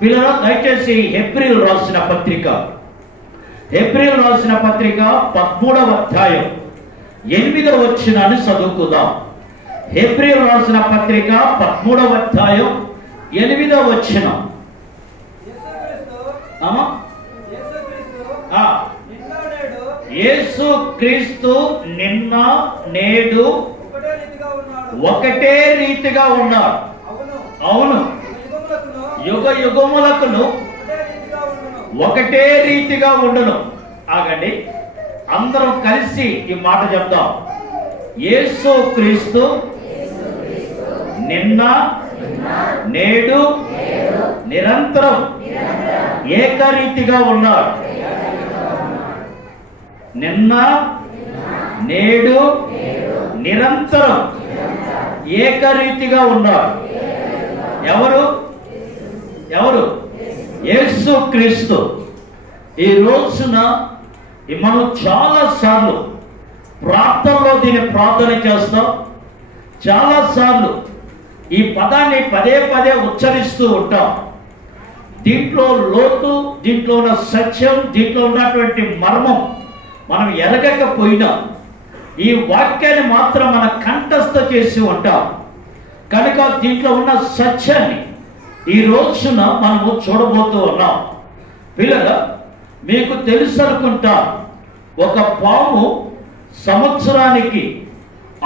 పిల్లలు దయచేసి హెబ్రీయులు రాసిన పత్రిక 13వ అధ్యాయం 8వ వచనాన్ని చదువుకుందాం. హెబ్రీయులు రాసిన పత్రిక 13వ అధ్యాయం 8వ వచనం. యేసు క్రీస్తు నిన్న నేడు ఒకటే రీతిగా ఉన్నాడు. అవును, యుగ యుగములకును ఒకటే రీతిగా ఉండును. ఆగండి, అందరం కలిసి ఈ మాట చెప్దాం. యేసు క్రీస్తు నిన్న నేడు నిరంతరం ఏకరీతిగా ఉన్నాడు. నిన్న నేడు నిరంతరం ఏకరీతిగా ఉన్నాడు. ఎవరు? యేసు క్రీస్తు. ఈ రోజున మనం చాలా సార్లు ప్రార్థనలో దీన్ని ప్రార్థన చేస్తాం. చాలా సార్లు ఈ పదాన్ని పదే పదే ఉచ్చరిస్తూ ఉంటాం. దీంట్లో లోతు, దీంట్లో ఉన్న సత్యం, దీంట్లో ఉన్నటువంటి మర్మం మనం ఎరగకపోయినా ఈ వాక్యాన్ని మాత్రం మన కంఠస్థ చేసి ఉంటాం. కనుక దీంట్లో ఉన్న సత్యాన్ని ఈ రోజున మనము చూడబోతూ ఉన్నాం. పిల్లల, మీకు తెలుసు అనుకుంటా, ఒక పాము సంవత్సరానికి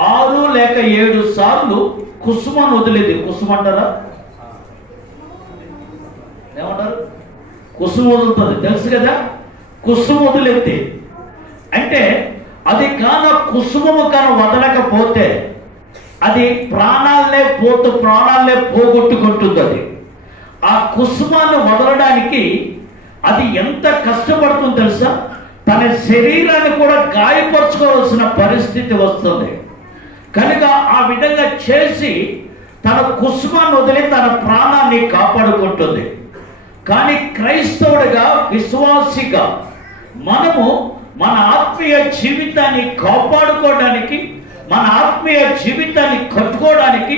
6 లేక 7 సార్లు కుసుమను వదిలేది. కుసుమ అంటారా? ఏమంటారు? కుసుమ వదులుతుంది, తెలుసు కదా. కుసుమ వదిలేది అంటే అది కుసుమము వదలకపోతే అది ప్రాణాలనే పోగొట్టుకుంటుంది. అది ఆ కుసుమాన్ని వదలడానికి అది ఎంత కష్టపడుతుందో తెలుసా? తన శరీరాన్ని కూడా గాయపరచుకోవాల్సిన పరిస్థితి వస్తుంది. కనుక ఆ విధంగా చేసి తన కుసుమాన్ని వదిలి తన ప్రాణాన్ని కాపాడుకుంటుంది. కానీ క్రైస్తవుడిగా, విశ్వాసిగా మనము మన ఆత్మీయ జీవితాన్ని కాపాడుకోవడానికి, మన ఆత్మీయ జీవితాన్ని కట్టుకోవడానికి,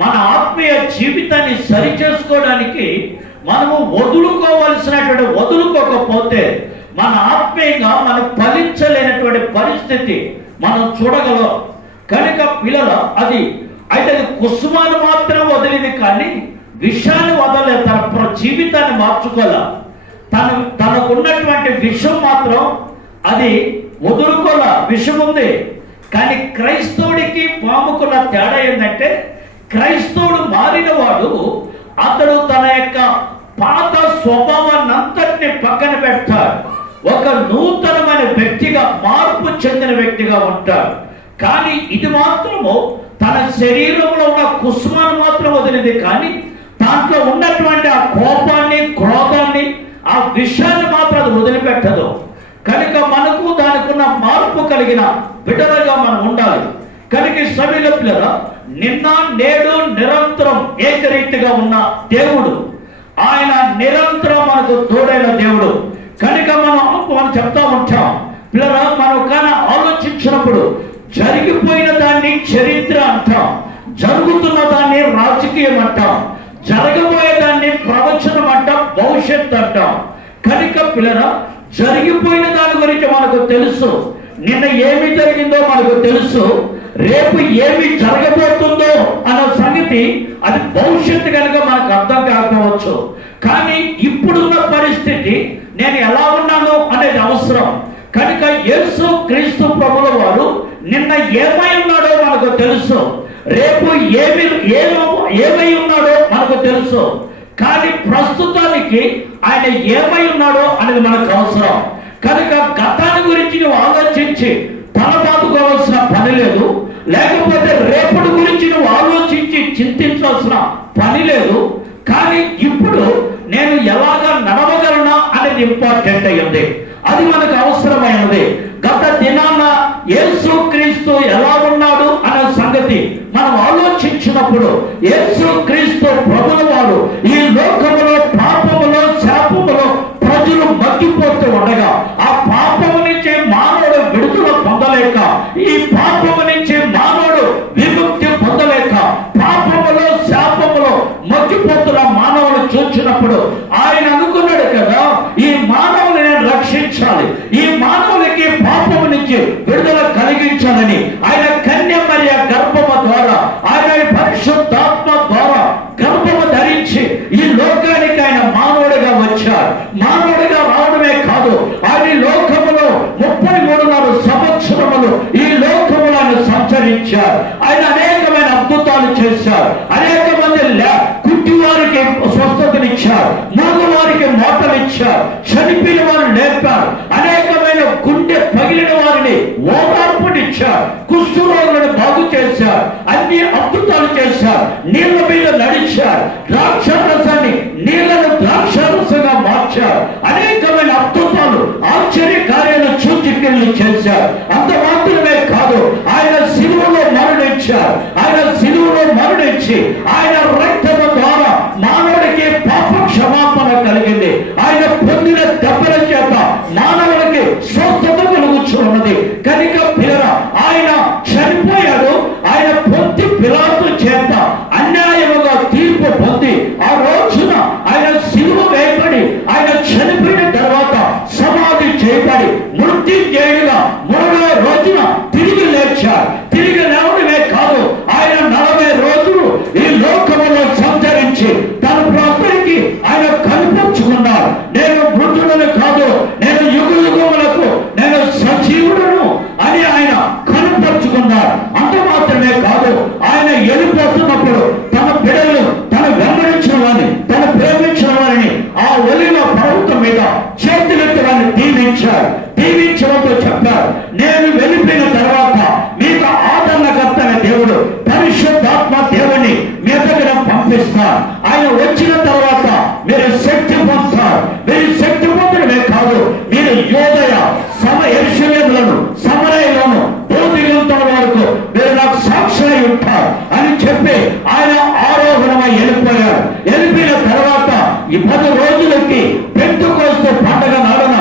మన ఆత్మీయ జీవితాన్ని సరిచేసుకోవడానికి మనము వదులుకోకపోతే మన ఆత్మీయంగా మనం ఫలించలేనటువంటి పరిస్థితి మనం చూడగలం. కనుక పిల్లల అది కుసుమాన్ని మాత్రం వదిలింది, కానీ విషాన్ని వదలలేదు. తన జీవితాన్ని మార్చుకోలే. తనకున్నటువంటి విషం మాత్రం అది వదులుకోలే. విషం ఉంది. కానీ క్రైస్తవుడికి పాముకున్న తేడా ఏంటంటే, క్రైస్తవుడు మారినవాడు అతడు తన యొక్క పాత స్వభావాన్ని అంతటిని పక్కన పెడతాడు. ఒక నూతనమైన వ్యక్తిగా, మార్పు చెందిన వ్యక్తిగా ఉంటాడు. కానీ ఇది మాత్రము తన శరీరంలో ఉన్న కుసుమాన్ని మాత్రం వదిలింది, కానీ దాంట్లో ఉన్నటువంటి ఆ కోపాన్ని, క్రోధాన్ని, ఆ విషయాన్ని మాత్రం అది వదిలిపెట్టదు. కనుక మనకు దానికున్న మార్పు కలిగిన బిడ్డలుగా మనం ఉండాలి. కనుక సభ్యుల పిల్లల, నిన్న నేడు నిరంతరం ఏకరీతిగా ఉన్న దేవుడు, ఆయన నిరంతరం మనకు తోడైన దేవుడు. కనుక మనం చెప్తా ఉంటాం పిల్లల, మనం కానీ ఆలోచించినప్పుడు జరిగిపోయిన దాన్ని చరిత్ర అంటాం, జరుగుతున్న దాన్ని రాజకీయం అంటాం, జరగబోయేదాన్ని ప్రవచనం అంటాం, భవిష్యత్తు అంటాం. కనుక పిల్లల, జరిగిపోయిన దాని గురించి మనకు తెలుసు. నిన్న ఏమి జరిగిందో మనకు తెలుసు. రేపు ఏమి జరగబోతుందో అన్న సంగతి అది భవిష్యత్తు కనుక మనకు అర్థం కాకపోవచ్చు. కానీ ఇప్పుడున్న పరిస్థితి నేను ఎలా ఉన్నాను అనేది అవసరం. కనుక యేసు క్రీస్తు ప్రభుల వారు నిన్న ఏమై ఉన్నాడో మనకు తెలుసు, రేపు ఏమై ఉన్నాడో మనకు తెలుసు. కానీ ప్రస్తుతానికి ఆయన ఏమై ఉన్నాడో అనేది మనకు అవసరం. కనుక గతాన్ని గురించి నువ్వు ఆలోచించి తలబాదుకోవాల్సిన పని లేదు, లేకపోతే రేపటి గురించి నువ్వు ఆలోచించి చింతించాల్సిన పని లేదు. కానీ ఇప్పుడు నేను ఎలాగా నడవగలనా అనేది ఇంపార్టెంట్ అయ్యింది. అది మనకు అవసరమైనది. గత దినాన యేసు క్రీస్తు ఎలా ఉన్నాడు అనే సంగతి మనం ఆలోచించినప్పుడు, యేసు క్రీస్తు ప్రభుల వారు ఈ లోకములో పాపములో, శాపములో ప్రజలు మగ్గిపోతూ ఉండగా, ఆ పాపము నుంచి మానవుడు విడుదల పొందలేక, ఈ పాపము నుంచి మానవుడు విముక్తి పొందలేక, పాపములో శాపములో మగ్గిపోతున్న మానవులు చూచినప్పుడు ఆ కలిగించాలని ఆయన కన్య మరియ గర్భము ద్వారా ఆయన పరిశుద్ధాత్మ ద్వారా గర్భము ధరించి ఈ లోకానికి ఆయన మానవుడిగా వచ్చారు. మానవుడిగా రావడమే కాదు, ఆయన లోకములో 33 సంవత్సరములు ఈ లోకములో ఆయన సంచరించారు. ఆయన అనేకమైన అద్భుతాలు చేశారు. అనేక మంది కుట్టి వారికి స్వస్థతనిచ్చారు, మూడు వారికి మాటలిచ్చారు, చనిపోయిన వారు లేపారు, అనేకమైన గుండె పగిలిన వారిని ఓదార్పునిచ్చారు, కుష్ఠరోగులను బాగు చేశారు, అన్ని అద్భుతాలు చేశారు. నీళ్ల మీద నడిచారు, ద్రాక్షారసాన్ని నీళ్లను ద్రాక్షారసంగా మార్చారు. అనేకమైన అద్భుతాలు ఆశ్చర్య కార్యాలు సూచికలు చేశారు. అంత మాత్రమే కాదు, ఆయన శిలువలో మరణించారు. ఆయన శిలువలో మరణించి ఆయన రక్తము ద్వారా మానవుడికి పాప క్షమాపణ కలిగింది. ఆయన పొందిన దెబ్బల చేత మానవుడికి స్వస్థత కలుగుచున్నది. కనుక పిల్లల ఆయన చనిపోయాడు. ఆయన పొంది పిలాతు చేత అన్యాయముగా తీర్పు పొంది ఆ రోజున ఆయన శిలువ వేయబడి ఆయన చనిపోయిన తర్వాత సమాధి చేయబడి మృత్యుంజయుడిగా 3వ రోజున తిరిగి లేచారు. తిరిగి లేవడమే కాదు, ఆయన 40 రోజులు ఈ లోకములో సంచరించి తన ప్రాంతానికి ఆయన కనిపించుకున్నారు. నేను మృతుడను కాదు, నేను యుగములకు నేను సజీవుడను అని ఆయన కనపరుచుకున్నారు. అంత మాత్రమే కాదు, ఆయన వెళ్ళిపోతున్నప్పుడు తన బిడ్డలు తన వెంబడించిన వారిని తన ప్రేమించిన వారిని ఆ ఒలివ పర్వతం మీద చేతులెత్తి వారిని దీవించారు. దీవించడంతో చెప్పారు, నేను వెళ్ళిపోయిన తర్వాత మీకు ఆదరణకర్తైన దేవుడు పరిశుద్ధాత్మ దేవుని మీ దగ్గర పంపిస్తారు. ఆయన వచ్చిన తర్వాత మీరు శక్తి పొందుతారు. మీరు శక్తి పొందడమే కాదు, మీరు యోదయ యెరూషలేములను సమరయలోను బోధిగంతుల వరకు మీరు నాకు సాక్షి ఉంటారు అని చెప్పి ఆయన ఆరోహణమై వెళ్ళిపోయారు. వెళ్ళిపోయిన తర్వాత ఈ 10 రోజులకి పెంతెకోస్తు పండగ నాడున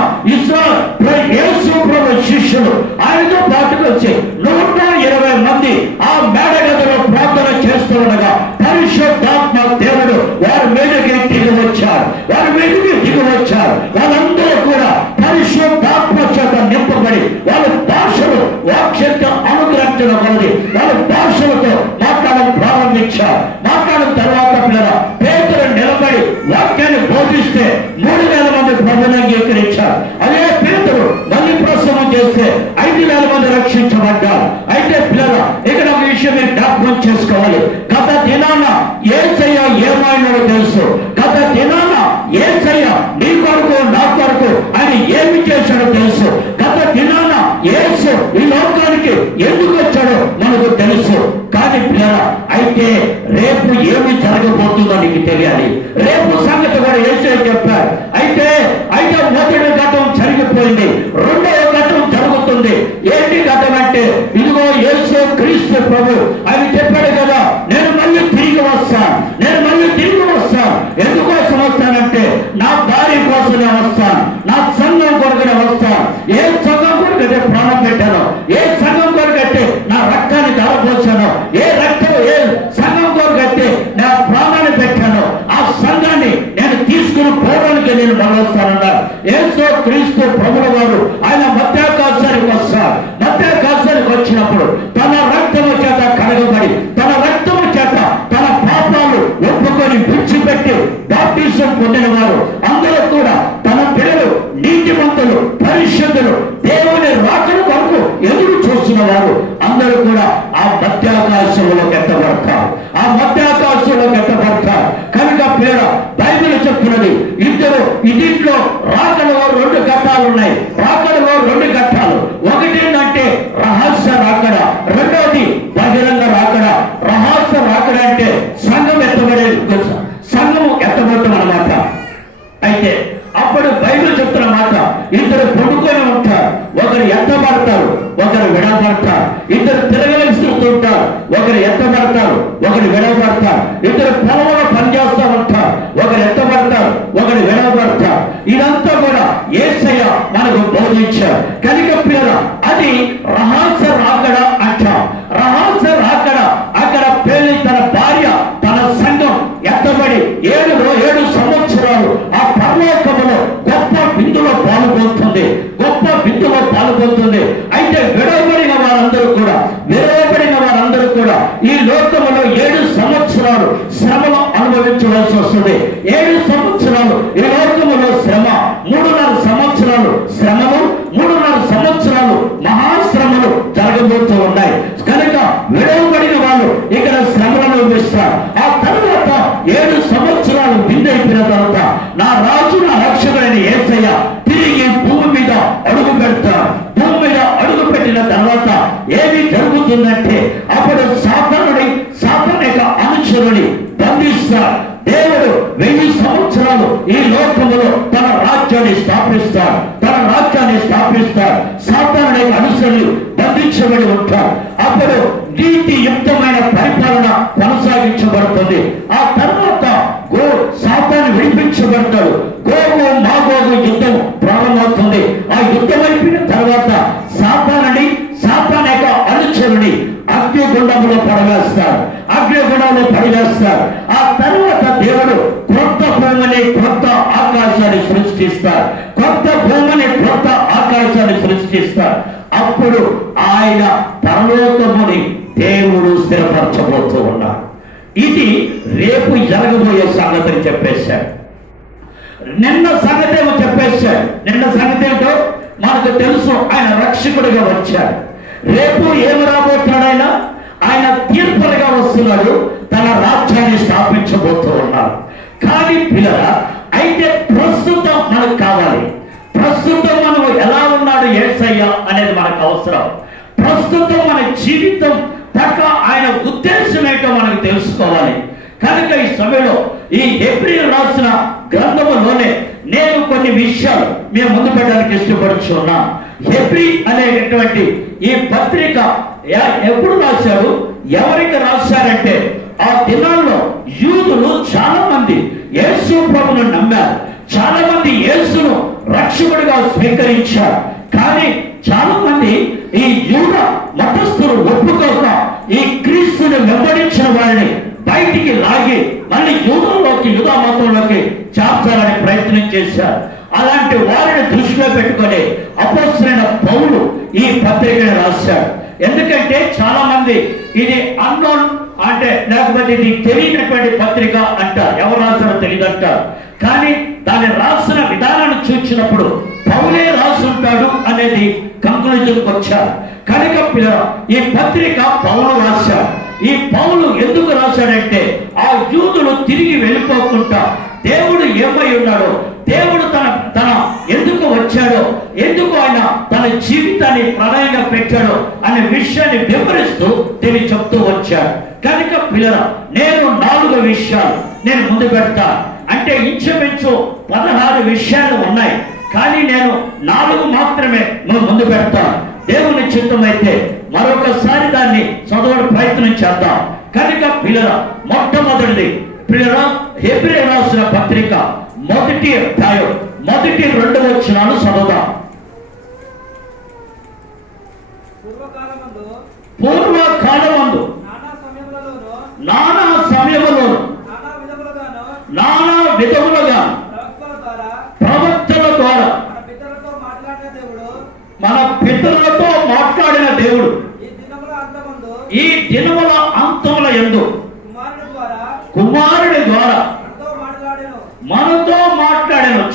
యేసు ప్రభు శిష్యులు ఆయనతో పాటుకు వచ్చి 120 మంది ఆ మేడగదిలో ప్రార్థన చేస్తూ ఉండగా పరిశుద్ధాత్మ దేవుడు వారి మీదకి దిగి వచ్చారు. వారి మీదకి దిగి వచ్చారు. వాళ్ళందరూ కూడా పరిశుద్ధాత్మ చేత నింపబడి వాళ్ళ భాషలు వాక్శక్తి అనుగ్రహించడం వలన వాళ్ళ భాషలతో మాట్లాడడం ప్రారంభించారు. మాట్లాడిన తర్వాత పిల్లల పేతురు నిలబడి వాక్యాన్ని బోధిస్తే 3000 మంది ప్రభువుని అంగీకరించారు. అదే పేతురు మళ్ళీ ప్రసంగం చేస్తే 5000 మంది రక్షించబడ్డారు. అయితే పిల్లల ఇక్కడ ఒక విషయం మీరు జ్ఞాపకం చేసుకోవాలి. గత దినాన యేసయ్య ఏమైనాడో తెలుసు. గత దినాన యేసయ్య నీ కొరకు నా కొరకు ఆయన ఏమి చేశాడో తెలుసు. గత దినాన యేసు ఈ లోకానికి ఎందుకు వచ్చాడో మనకు తెలుసు. కానీ పిల్లల అయితే రేపు ఏమి జరగబోతుందో నీకు తెలియాలి. రేపు సంగతి కూడా యేసయ్య చెప్పారు. అయితే మొదటి ఘటం జరిగిపోయింది, 2వ ఘటం జరుగుతుంది. ఏంటి ఘటం అంటే ఇదిగో యేసు క్రీస్తు ప్రభు ఆయన చెప్పాడు కదా, నేను మళ్ళీ తిరిగి వస్తాను. నేను మళ్ళీ తిరిగి వస్తాను. ఎందుకోసం వస్తానంటే నా భార్య కోసమే వస్తాను, నా సంఘం కొరకనే వస్తాను. ఏ సంఘం కొరకైతే ప్రాణం పెట్టాను, ఏ సంఘం కొరకైతే నా రక్తాన్ని ధారపోసాను, ఏ సంఘం కొరకైతే నా ప్రాణాన్ని పెట్టాను, ఆ సంఘాన్ని నేను తీసుకుని పోవడానికి నేను మళ్ళొస్తానన్నారు. యేసు క్రీస్తు ప్రభుల వారు ఆయన మధ్యాకాశానికి వస్తారు. మధ్యాకాశానికి వచ్చినప్పుడు తన రక్తము చేత కడగబడి తన రక్తము చేత తన పాపాలు ఒప్పుకొని విడిచిపెట్టి బాప్టిజం పొందిన వారు అందరూ కూడా తన పిల్లలు నీతిమంతులు పరిశుద్ధులు దేవుని రాకడ కొరకు ఎదురు చూస్తున్న వారు అందరూ కూడా ఆ మధ్యాకాశంలో ఎత్తబడతారు. ఆ మధ్యాకాశంలో ఎత్తబడతారు. కనుక పేర బైబిల్ చెప్తున్నది దీంట్లో రాకడలో 2 ఘట్టాలు ఉన్నాయి. రాకడలో 2 ఘట్టాలు. ఒకటి ఏంటంటే రహస్య రాకడ, రెండవది బహిరంగ రాకడ. రహస్య రాకడ అంటే సంఘం ఎత్తబడటం అన్నమాట. అయితే అప్పుడు బైబిల్ చెప్తున్న మాట, ఇద్దరు పడుకొని ఉంటారు, ఒకరు ఎత్తబడతారు, ఒకరు విడబడతారు. ఇద్దరు తిరగలిసి ఉంటారు, ఒకరు ఎత్తబడతారు, ఒకరు విడబడతారు. ఇద్దరు పొలంలో పనిచేస్తూ ఉంటారు, ఒకరు ఎత్తబడతారు, ఒకరు విడబడతారు. ఇదంతా కూడా యేసయ్య మనకు బోధించారు. కనుక పిల్లల అది రహస్య రాకడ అంటాం. రహస్య రాకడ అక్కడ పెళ్లి తన భార్య తన సంఘం ఎత్తబడి 7 సంవత్సరాలు ఆ పరలోకములో గొప్ప విందులో పాల్గొంటుంది. అయితే విడవబడిన వారందరూ ఈ లోకములో 7 సంవత్సరాలు శ్రమలు అనుభవించవలసి వస్తుంది. 7 సంవత్సరాలు ఈ లోకములో శ్రమ, 3.5 సంవత్సరాలు శ్రమలు, 3.5 సంవత్సరాలు మహాశ్రమలు జరగబోతూ ఉన్నాయి. కనుక విడవబడిన వాళ్ళు ఇక్కడ శ్రమలు అనుభవిస్తారు. ఆ తర్వాత 7 సంవత్సరాలు బిందైపోయిన తర్వాత నా రాజు, నా రక్షకుడైన యేసయ్య తిరిగి భూమి మీద అడుగు పెడతారు. భూమి మీద అడుగు పెట్టిన తర్వాత ఏమి జరుగుతుందంటే అప్పుడు సాతాను యొక్క అనుచరుని బంధిస్తారు. దేవుడు 1000 సంవత్సరాలు ఈ లోకములో తన రాజ్యాన్ని స్థాపిస్తారు. సాతాను యొక్క అనుచరులు బంధించబడి ఉంటారు. అప్పుడు నీతియుక్తమైన పరిపాలన కొనసాగించబడుతుంది. ఆ తర్వాత సాతాను విడిపించబడతాడు. గోగు మాగోగు యుద్ధం ప్రారంభమవుతుంది. ఆ యుద్ధం అయిపోయిన తర్వాత సాతాను యొక్క అనుచరుని అగ్నిగుండంలో పడవేస్తారు. ఆ తర్వాత దేవుడు క్రొత్త భూమిని, క్రొత్త ఆకాశాన్ని సృష్టిస్తారు. అప్పుడు ఆయన పరలోకముని దేవుడు స్థిరపరచబోతూ ఉన్నాడు. ఇది రేపు జరగబోయే సంగతిని చెప్పేశాడు. నిన్న సంగతి ఏమిటో మనకు తెలుసు. ఆయన రక్షకుడిగా వచ్చాడు. రేపు ఏమి రాబోతున్నాడు? ఆయన తీర్పులుగా వస్తున్నాడు. తన రాజ్యాన్ని స్థాపించబోతూ ఉన్నాడు. కానీ పిల్లరా, అయితే ప్రస్తుతం మనకు కావాలి. ప్రస్తుతం మనం ఎలా ఉన్నాడు యేసయ్య అనేది మనకు అవసరం. ప్రస్తుతం మన జీవితం పట్ల ఆయన ఉద్దేశం ఏంటో మనకు తెలుసుకోవాలి. కనుక ఈ సమయంలో ఈ హెబ్రీయులు రాసిన గ్రంథములోనే నేను కొన్ని విషయాలు మేము ముందు పెట్టడానికి ఇష్టపడుచున్నాను. హెబ్రీ అనేటటువంటి ఈ పత్రిక ఎప్పుడు రాశాడు, ఎవరికి రాశారంటే ఆ దినాల్లో యూదులు చాలా మంది యేసు ప్రభువును నమ్మారు. చాలా మంది యేసును రక్షకుడిగా స్వీకరించారు. కానీ చాలా మంది ఈ యూద మతస్థులు ఒప్పుకోక ఈ క్రీస్తుని వెంబడించిన వారిని బయటికి లాగి మళ్ళీ యూదా మతంలోకి చేర్చాలని ప్రయత్నం చేశారు. అలాంటి వారిని దృష్టిలో పెట్టుకొని అపోస్తలుడైన పౌలు ఈ పత్రికను రాశాడు. ఎందుకంటే చాలా మంది ఇది అన్నోన్ అంటే లేకపోతే ఇది తెలియనటువంటి పత్రిక అంటారు. ఎవరు రాశారో తెలియదు అంటారు. కానీ దాన్ని రాసిన విధానాన్ని చూసినప్పుడు పౌలే రాసుంటాడు అనేది కంక్లూజన్కి వచ్చారు. కనుక ఈ పత్రిక పౌలు రాశాడు. ఈ పౌలు ఎందుకు రాశాడంటే ఆ యూదులు తిరిగి వెళ్ళిపోకుండా దేవుడు ఏమై ఉన్నాడో, దేవుడు తన ఎందుకు వచ్చాడో, ఎందుకు ఆయన తన జీవితాన్ని ప్రణయంగా పెట్టాడో అనే విషయాన్ని వివరిస్తూ తెలియ చెప్తూ వచ్చాడు. కనుక పిల్లరా, నేను 4 విషయాలు నేను ముందు పెడతా. అంటే ఇంచుమించు 16 విషయాలు ఉన్నాయి. కానీ నేను 4 మాత్రమే ముందు పెడతాను. దేవుని చిత్తమైతే మరొకసారి దాన్ని చదవడం ప్రయత్నం చేద్దాం. కనుక పిల్లరా, మొట్టమొదటిది పిల్లరా, హెబ్రీ రాసిన పత్రిక 1వ అధ్యాయం 1, 2 వచనాలు చదువుదాం. పూర్వకాలమందు నానా సమయములోను నానా విధములుగా ప్రవక్తల ద్వారా మన పితరులతో మాట్లాడిన దేవుడు ఈ దినముల అంతముల యందు కుమారుడి ద్వారా మనతో మాట్లాడాను.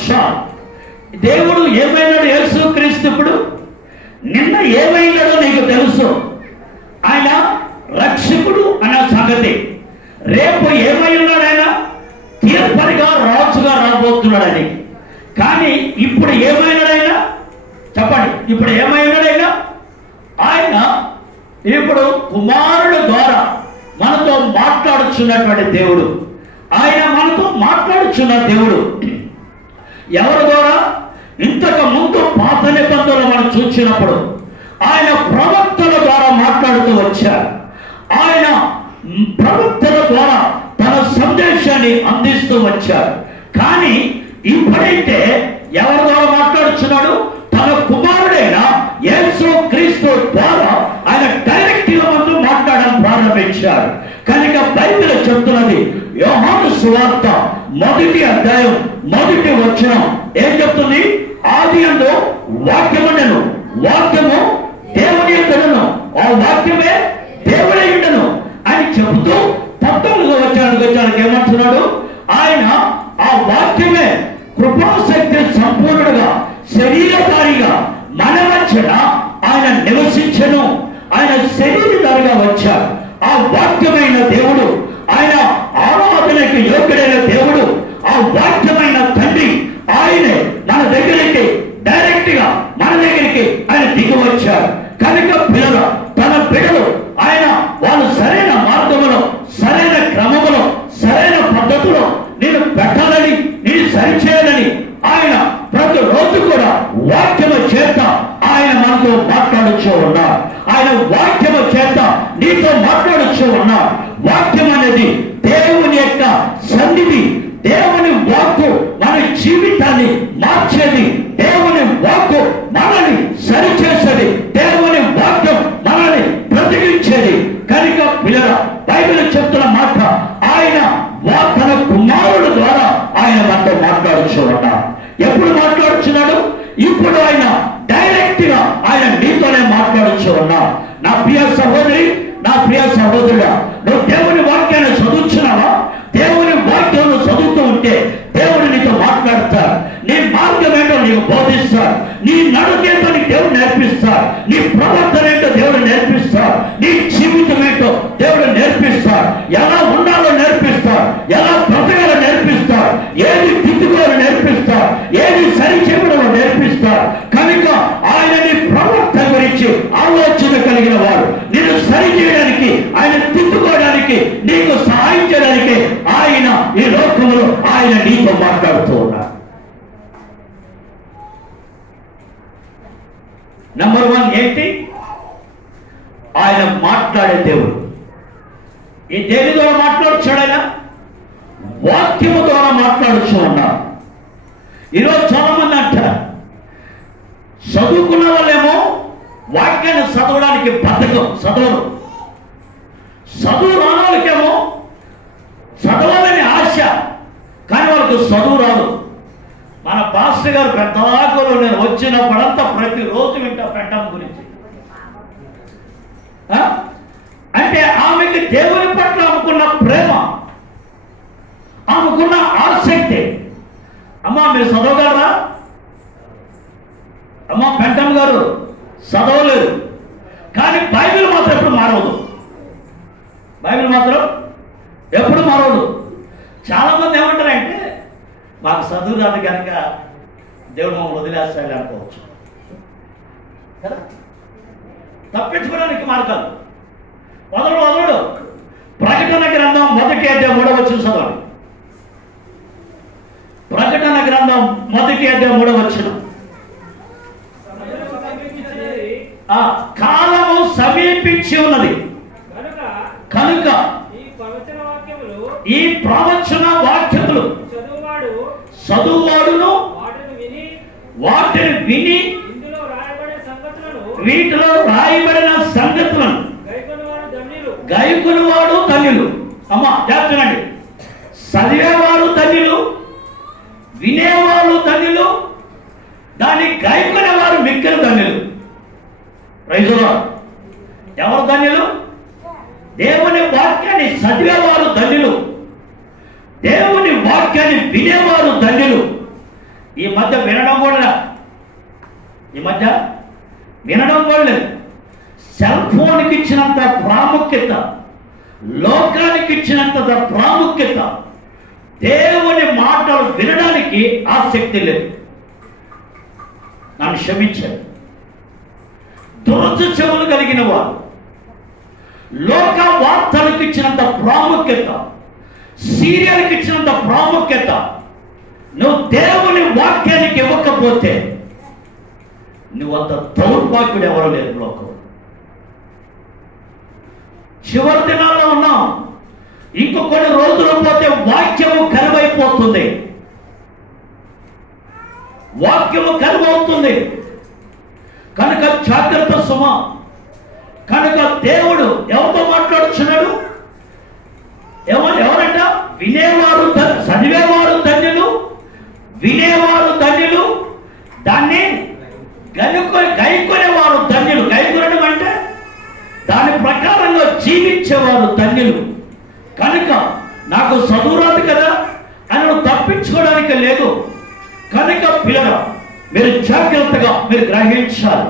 దేవుడు ఏమైనాడు యేసుక్రీస్తు? ఇప్పుడు నిన్న ఏమైనాడో నీకు తెలుసు. ఆయన రక్షకుడు అనే సంగతి. రేపు ఏమై ఉన్నాడు? ఆయన తీర్పరిగా రాజుగా రాబోతున్నాడని. కానీ ఇప్పుడు ఏమైనాడు ఆయన? చెప్పండి, ఇప్పుడు ఏమైనాడు ఆయన? ఆయన ఇప్పుడు కుమారుడు ద్వారా మనతో మాట్లాడుచున్నటువంటి దేవుడు. ఆయన మనతో మాట్లాడుచున్న దేవుడు ఎవరి ద్వారా? ఇంతకు ముందు పాత నిబంధనలు మనం చూసినప్పుడు ఆయన ప్రవక్తల ద్వారా మాట్లాడుతూ వచ్చారు. ఆయన ప్రవక్తల ద్వారా తన సందేశాన్ని అందిస్తూ వచ్చారు. కానీ ఇప్పుడైతే ఎవరి ద్వారా మాట్లాడుచున్నాడు? తన కుమారుడైన యేసు క్రీస్తు ద్వారా ఆయన డైరెక్ట్ గా మనతో మాట్లాడడం ప్రారంభించారు. కనుక బైబిల్ చెప్తున్నది, యోహాను సువార్త 1వ అధ్యాయం 1వ వచనం ఏం చెప్తుంది? ఆదియందు వాక్యముండెను, వాక్యము దేవుని యొద్దను, ఆ వాక్యమే దేవుడై ఉండెను అని చెబుతూ 19వ వచనానికి ఏమంటున్నాడు? ఆయన ఆ వాక్యమే కృపాశక్తి సంపూర్ణుడుగా శరీరధారిగా మన మధ్యన ఆయన నివసించెను. ఆయన శరీరధారిగా వచ్చాడు. ఆ వాక్యమైన దేవుడు, ఆయన ఆరాధనకు యోగ్యుడైన దేవుడు, ఆ వాక్యమైన తండ్రి ఆయనే మన దగ్గరికి డైరెక్ట్ గా మన దగ్గరికి ఆయన దిగి వచ్చాడు. కనుక పిల్లలు, తన బిడ్డలు ఆయన వాళ్ళు సరైన మార్గంలో, సరైన క్రమంలో, సరైన పద్ధతిలో నేను పెట్టాలని, నేను సరిచేయాలని ఆయన ప్రతి రోజు కూడా వాక్యము చేత ఆయన మనతో మాట్లాడుచూ ఉన్నారు. ఆయన వాక్యము చేత నీతో మాట్లాడుచూ ఉన్నారు. వాక్యం అనేది దేవుని యొక్క సన్నిధి. దేవుని వాక్కు మన జీవితాన్ని మార్చేది. దేవుని వాక్కు మనల్ని సరిచేసేది. దేవుని వాక్యం మనల్ని బ్రతికించేది. కనుక పిల్లల, బైబిల్ చెప్తున్న మాట, ఆయన తన కుమారుడు ద్వారా ఆయన మనతో మాట్లాడుచూ ఉన్నారు. ఎప్పుడు మాట్లాడుచున్నాడు? ఇప్పుడు ఆయన డైరెక్ట్ గా ఆయన నీతోనే మాట్లాడుచూ ఉన్నారు. నా ప్రియ సహోదరి, నా ప్రియ సహోదరుడా, నువ్వు దేవుని వాక్యాన్ని చదువుతున్నావా? దేవుని వాక్యం చదువుతూ ఉంటే దేవుడు నీతో మాట్లాడతాడు. నీ మార్గం ఏంటో నీకు బోధిస్తాడు. నీ నడుకేంటో నీకు దేవుడు నేర్పిస్తాడు. నీ ప్రవర్తన ఏంటో దేవుడు నేర్పిస్తాడు. నీ జీవితం ఏంటో దేవుడు నేర్పిస్తాడు. ఎలా ఉండాలో నేర్పిస్తాడు. ఎలా బ్రతకాలో నేర్పిస్తాడు. ఏది దిద్దుకోవాలో నేర్పిస్తాడు. ఏది సరి చేయడంలో నేర్పిస్తాడు. కనుక ఆయన నీ ప్రవర్తన గురించి ఆలోచన కలిగిన వాడు, నిన్ను సరి చేయడానికి, ఆయన దిద్దుకోవడానికి, నీకు సహాయం చేయడానికి ఆయన ఈ లోకంలో ఆయన నీతో మాట్లాడుతూ ఉన్నాడు. నంబర్ 1 ఏంటి? ఆయన మాట్లాడే దేవుడు. ఈ దేని ద్వారా మాట్లాడుచాడు? ఆయన వాక్యము ద్వారా మాట్లాడుచూ ఉన్నారు. ఈరోజు చాలా మంది అంటారు, చదువుకున్న వాళ్ళేమో వాక్యాన్ని చదవడానికి బద్ధకం, చదవరు. చదువు రాని వాళ్ళకేమో చదవాలని ఆశ, కానీ వాళ్ళకి చదువు రాదు. మన పాస్టర్ గారు పెద్దవాకులు నేను వచ్చినప్పుడంతా ప్రతిరోజు వింటా పెట్టం గురించి. అంటే ఆమెకి దేవుని పట్ల ఆమెకున్న ప్రేమ, ఆమెకున్న ఆసక్తి. అమ్మా మీరు చదవగలరా? అమ్మా పెంటమ్మ గారు చదవలేదు, కానీ బైబిల్ మాత్రం ఎప్పుడు మారవదు. బైబిల్ మాత్రం ఎప్పుడు మారవదు. చాలా మంది ఏమంటారంటే, మాకు చదువు రాదు కనుక దేవుడు మమ్మల్ని వదిలేస్తాడు అనుకోవచ్చు కదా. తప్పించుకోవడానికి మార్గాలు వదలడు. ప్రకటన గ్రంథం 1వ అధ్యాయం 3వ వచనం చదవండి. ప్రకటన గ్రంథం 1వ అధ్యాయం 3వ వచనం. కాలము సమీపించి ఉన్నది కనుక ఈ ప్రవచన వాక్యములు చదువువాడును వాటిని విని వీటిలో రాయబడిన సంగతులను గైకొనువాడు ధన్యులు. అమ్మా చెప్తున్నాండి, చదివేవాడు ధన్యులు, వినేవాడు ధన్యులు, దాన్ని గైకొనేవారు మిక్కిలి ధన్యులు. రైతులు ఎవరు ధన్యులు? దేవుని వాక్యాన్ని చదివేవారు ధన్యులు, దేవుని వాక్యాన్ని వినేవారు ధన్యులు. ఈ మధ్య వినడం కూడా లేదు. సెల్ ఫోన్కి ఇచ్చినంత ప్రాముఖ్యత, లోకానికి ఇచ్చినంత ప్రాముఖ్యత దేవుని మాటలు వినడానికి ఆసక్తి లేదు. నన్ను క్షమించారు. దురద చెవులు కలిగిన వారు లోక వార్తలకు ఇచ్చినంత ప్రాముఖ్యత, సీరియల్కి ఇచ్చినంత ప్రాముఖ్యత నువ్వు దేవుని వాక్యానికి ఇవ్వకపోతే నువ్వంత దౌర్భాగ్యుడు ఎవరో లేదు లోకం. చివరి దినాల్లో ఉన్నాం. ఇంకో కొన్ని రోజులు పోతే వాక్యము కరువైపోతుంది. వాక్యము కరువవుతుంది. కనుక జాగ్రత్త సుమ. కనుక దేవుడు ఎవరితో మాట్లాడుచున్నాడు? ఎవరంట? వినేవారు, చదివేవారు ధన్యులు, వినేవారు ధన్యులు, దాన్ని గైకొనేవారు ధన్యులు. గైకొనడం అంటే దాని ప్రకారంగా జీవించేవారు ధన్యులు. కనుక నాకు చదువు రాదు కదా అని నువ్వు తప్పించుకోవడానికి లేదు. కనుక పిల్లరా మీరు జాగ్రత్తగా మీరు గ్రహించాలి.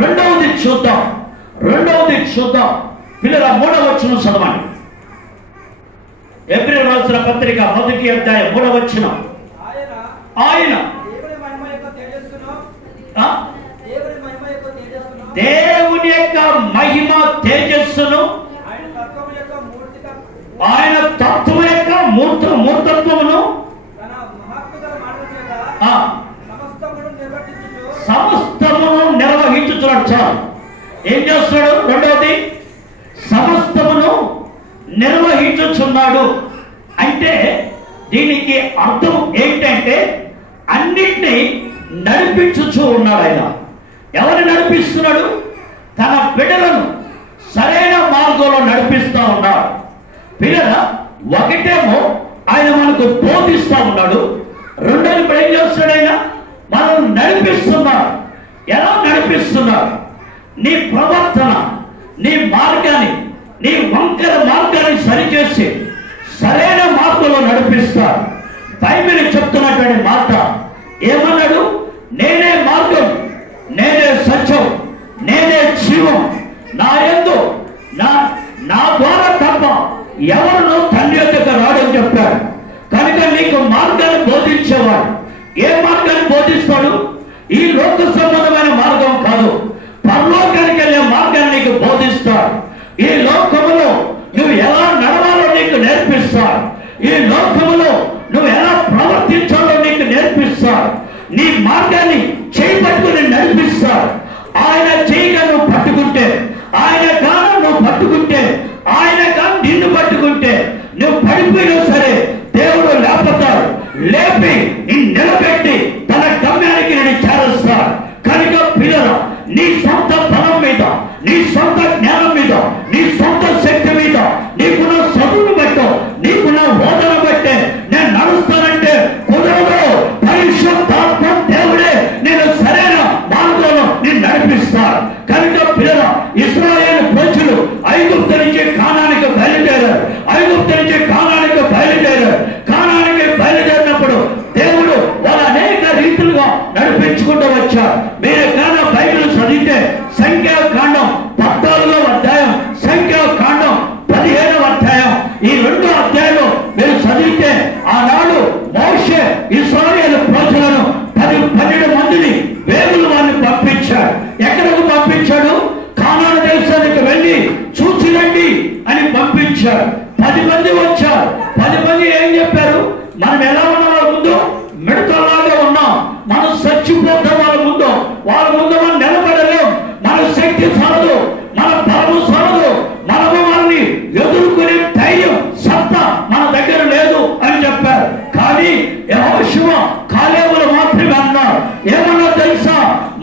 రెండవది చూద్దాం పిల్లరా 3వ వచనం చదవండి. ఎబ్రియు రాసిన పత్రిక 1వ అధ్యాయం 3వ వచనం. ఆయన దేవుని యొక్క మహిమ తేజస్సును ఆయన తత్వం యొక్క మూర్తత్వమును సమస్తమును నిర్వహించుతున్నాడు. చాలు. ఏం చేస్తున్నాడు? రెండవది సమస్తమును నిర్వహించుచున్నాడు. అంటే దీనికి అర్థం ఏంటంటే అన్నిటినీ నడిపించుచూ ఉన్నాడు. ఆయన ఎవరిని నడిపిస్తున్నాడు? తన బిడ్డలను సరైన మార్గంలో నడిపిస్తా ఉన్నాడు. పిల్లల ఒకటేమో ఆయన మనకు బోధిస్తా ఉన్నాడు, రెండోది ఇప్పుడు ఏం చేస్తున్నాడు? ఆయన మనం నడిపిస్తున్నాడు. ఎలా నడిపిస్తున్నాడు? నీ ప్రవర్తన, నీ మార్గాన్ని, నీ వంకర మార్గాన్ని సరిచేసి సరైన మార్గంలో నడిపిస్తాడు. బైబిల్ చెప్తున్నటువంటి మాట ఏమన్నాడు? నేనే మార్గం, నేనే సత్యం, నేనే జీవం, నా యందు నా ద్వారా తప్ప ఎవరు తండ్రి యొద్దకు రాడని చెప్పాడు. కనుక నీకు మార్గాన్ని బోధించేవాడు. ఏ మార్గాన్ని బోధిస్తాడు? ఈ లోక సంబంధమైన మార్గం కాదు, పరలోకానికి వెళ్ళే మార్గాన్ని నీకు బోధిస్తాడు. ఈ లోకములో నువ్వు ఎలా నడవాలో నీకు నేర్పిస్తాడు. ఈ లోకములో నువ్వు ఎలా ప్రవర్తించాలో నీకు నేర్పిస్తాడు. నీ మార్గాన్ని చేయి పట్టుకుని నడిపిస్తాడు. ఆయన చేయగా నువ్వు పట్టుకుంటే, ఆయన కాలం నువ్వు పట్టుకుంటే, ఆయన కాలం నిన్ను పట్టుకుంటే నువ్వు పడిపోయినా సరే దేవుడు లేపుతాడు. లేపి నిన్ను నిలబెట్టి తన గమ్యానికి నేను చేరుస్తాడు. కనుక పిల్లల నీ సొంత బలం మీద, నీ సొంత జ్ఞానం మీద, నీ సొంత శక్తి మీద, నీకున్న చదువును బట్టో, నీకున్న బోధన బట్టే నేను నడుస్తానంటే కుదరదు. పరిశుద్ధాత్మ దేవుడే నేను సరైన మార్గంలో నేను నడిపిస్తాను. కనుక పిల్లల ఇశ్రాయేలు ప్రజలు ఐగుప్తు నుంచి కానానికి బయలుదేరారు. కానానికి బయలుదేరినప్పుడు దేవుడు వాళ్ళ అనేక రీతులుగా నడిపించుకుంటూ వచ్చారు. మీరు ఎక్కడైనా బైబిల్ చదివితే సంఖ్యాకాండం 14వ అధ్యాయం, సంఖ్యాకాండం 15వ అధ్యాయం, ఈ 2 అధ్యాయంలో మీరు చదివితే ఆనాడు మోషే ఇశ్రాయేలు ప్రజలను 12 మందిని వేగులు వారిని పంపించాడు. ఎక్కడకు పంపించాడు? కానాను దేశానికి వెళ్ళి చూసి రండి అని పంపించాడు. 10 మంది వచ్చారు. 10 మంది ఏం చెప్పారు? మనం ఎలా ఉన్నాం? వాళ్ళ ముందు మిడతలాగా ఉన్నాం. మనం చచ్చిపోతాం. వాళ్ళ ముందు మనం నిలబడలేం. మన శక్తి చాలదు, మన బలము చాలదు, మనము వారిని ఎదుర్కొనే ధైర్యం, సత్తా మన దగ్గర లేదు అని చెప్పారు. కానీ యెహోషువ కాలేబులు మాత్రమే అన్నారు. ఏమన్నా తెలుసా?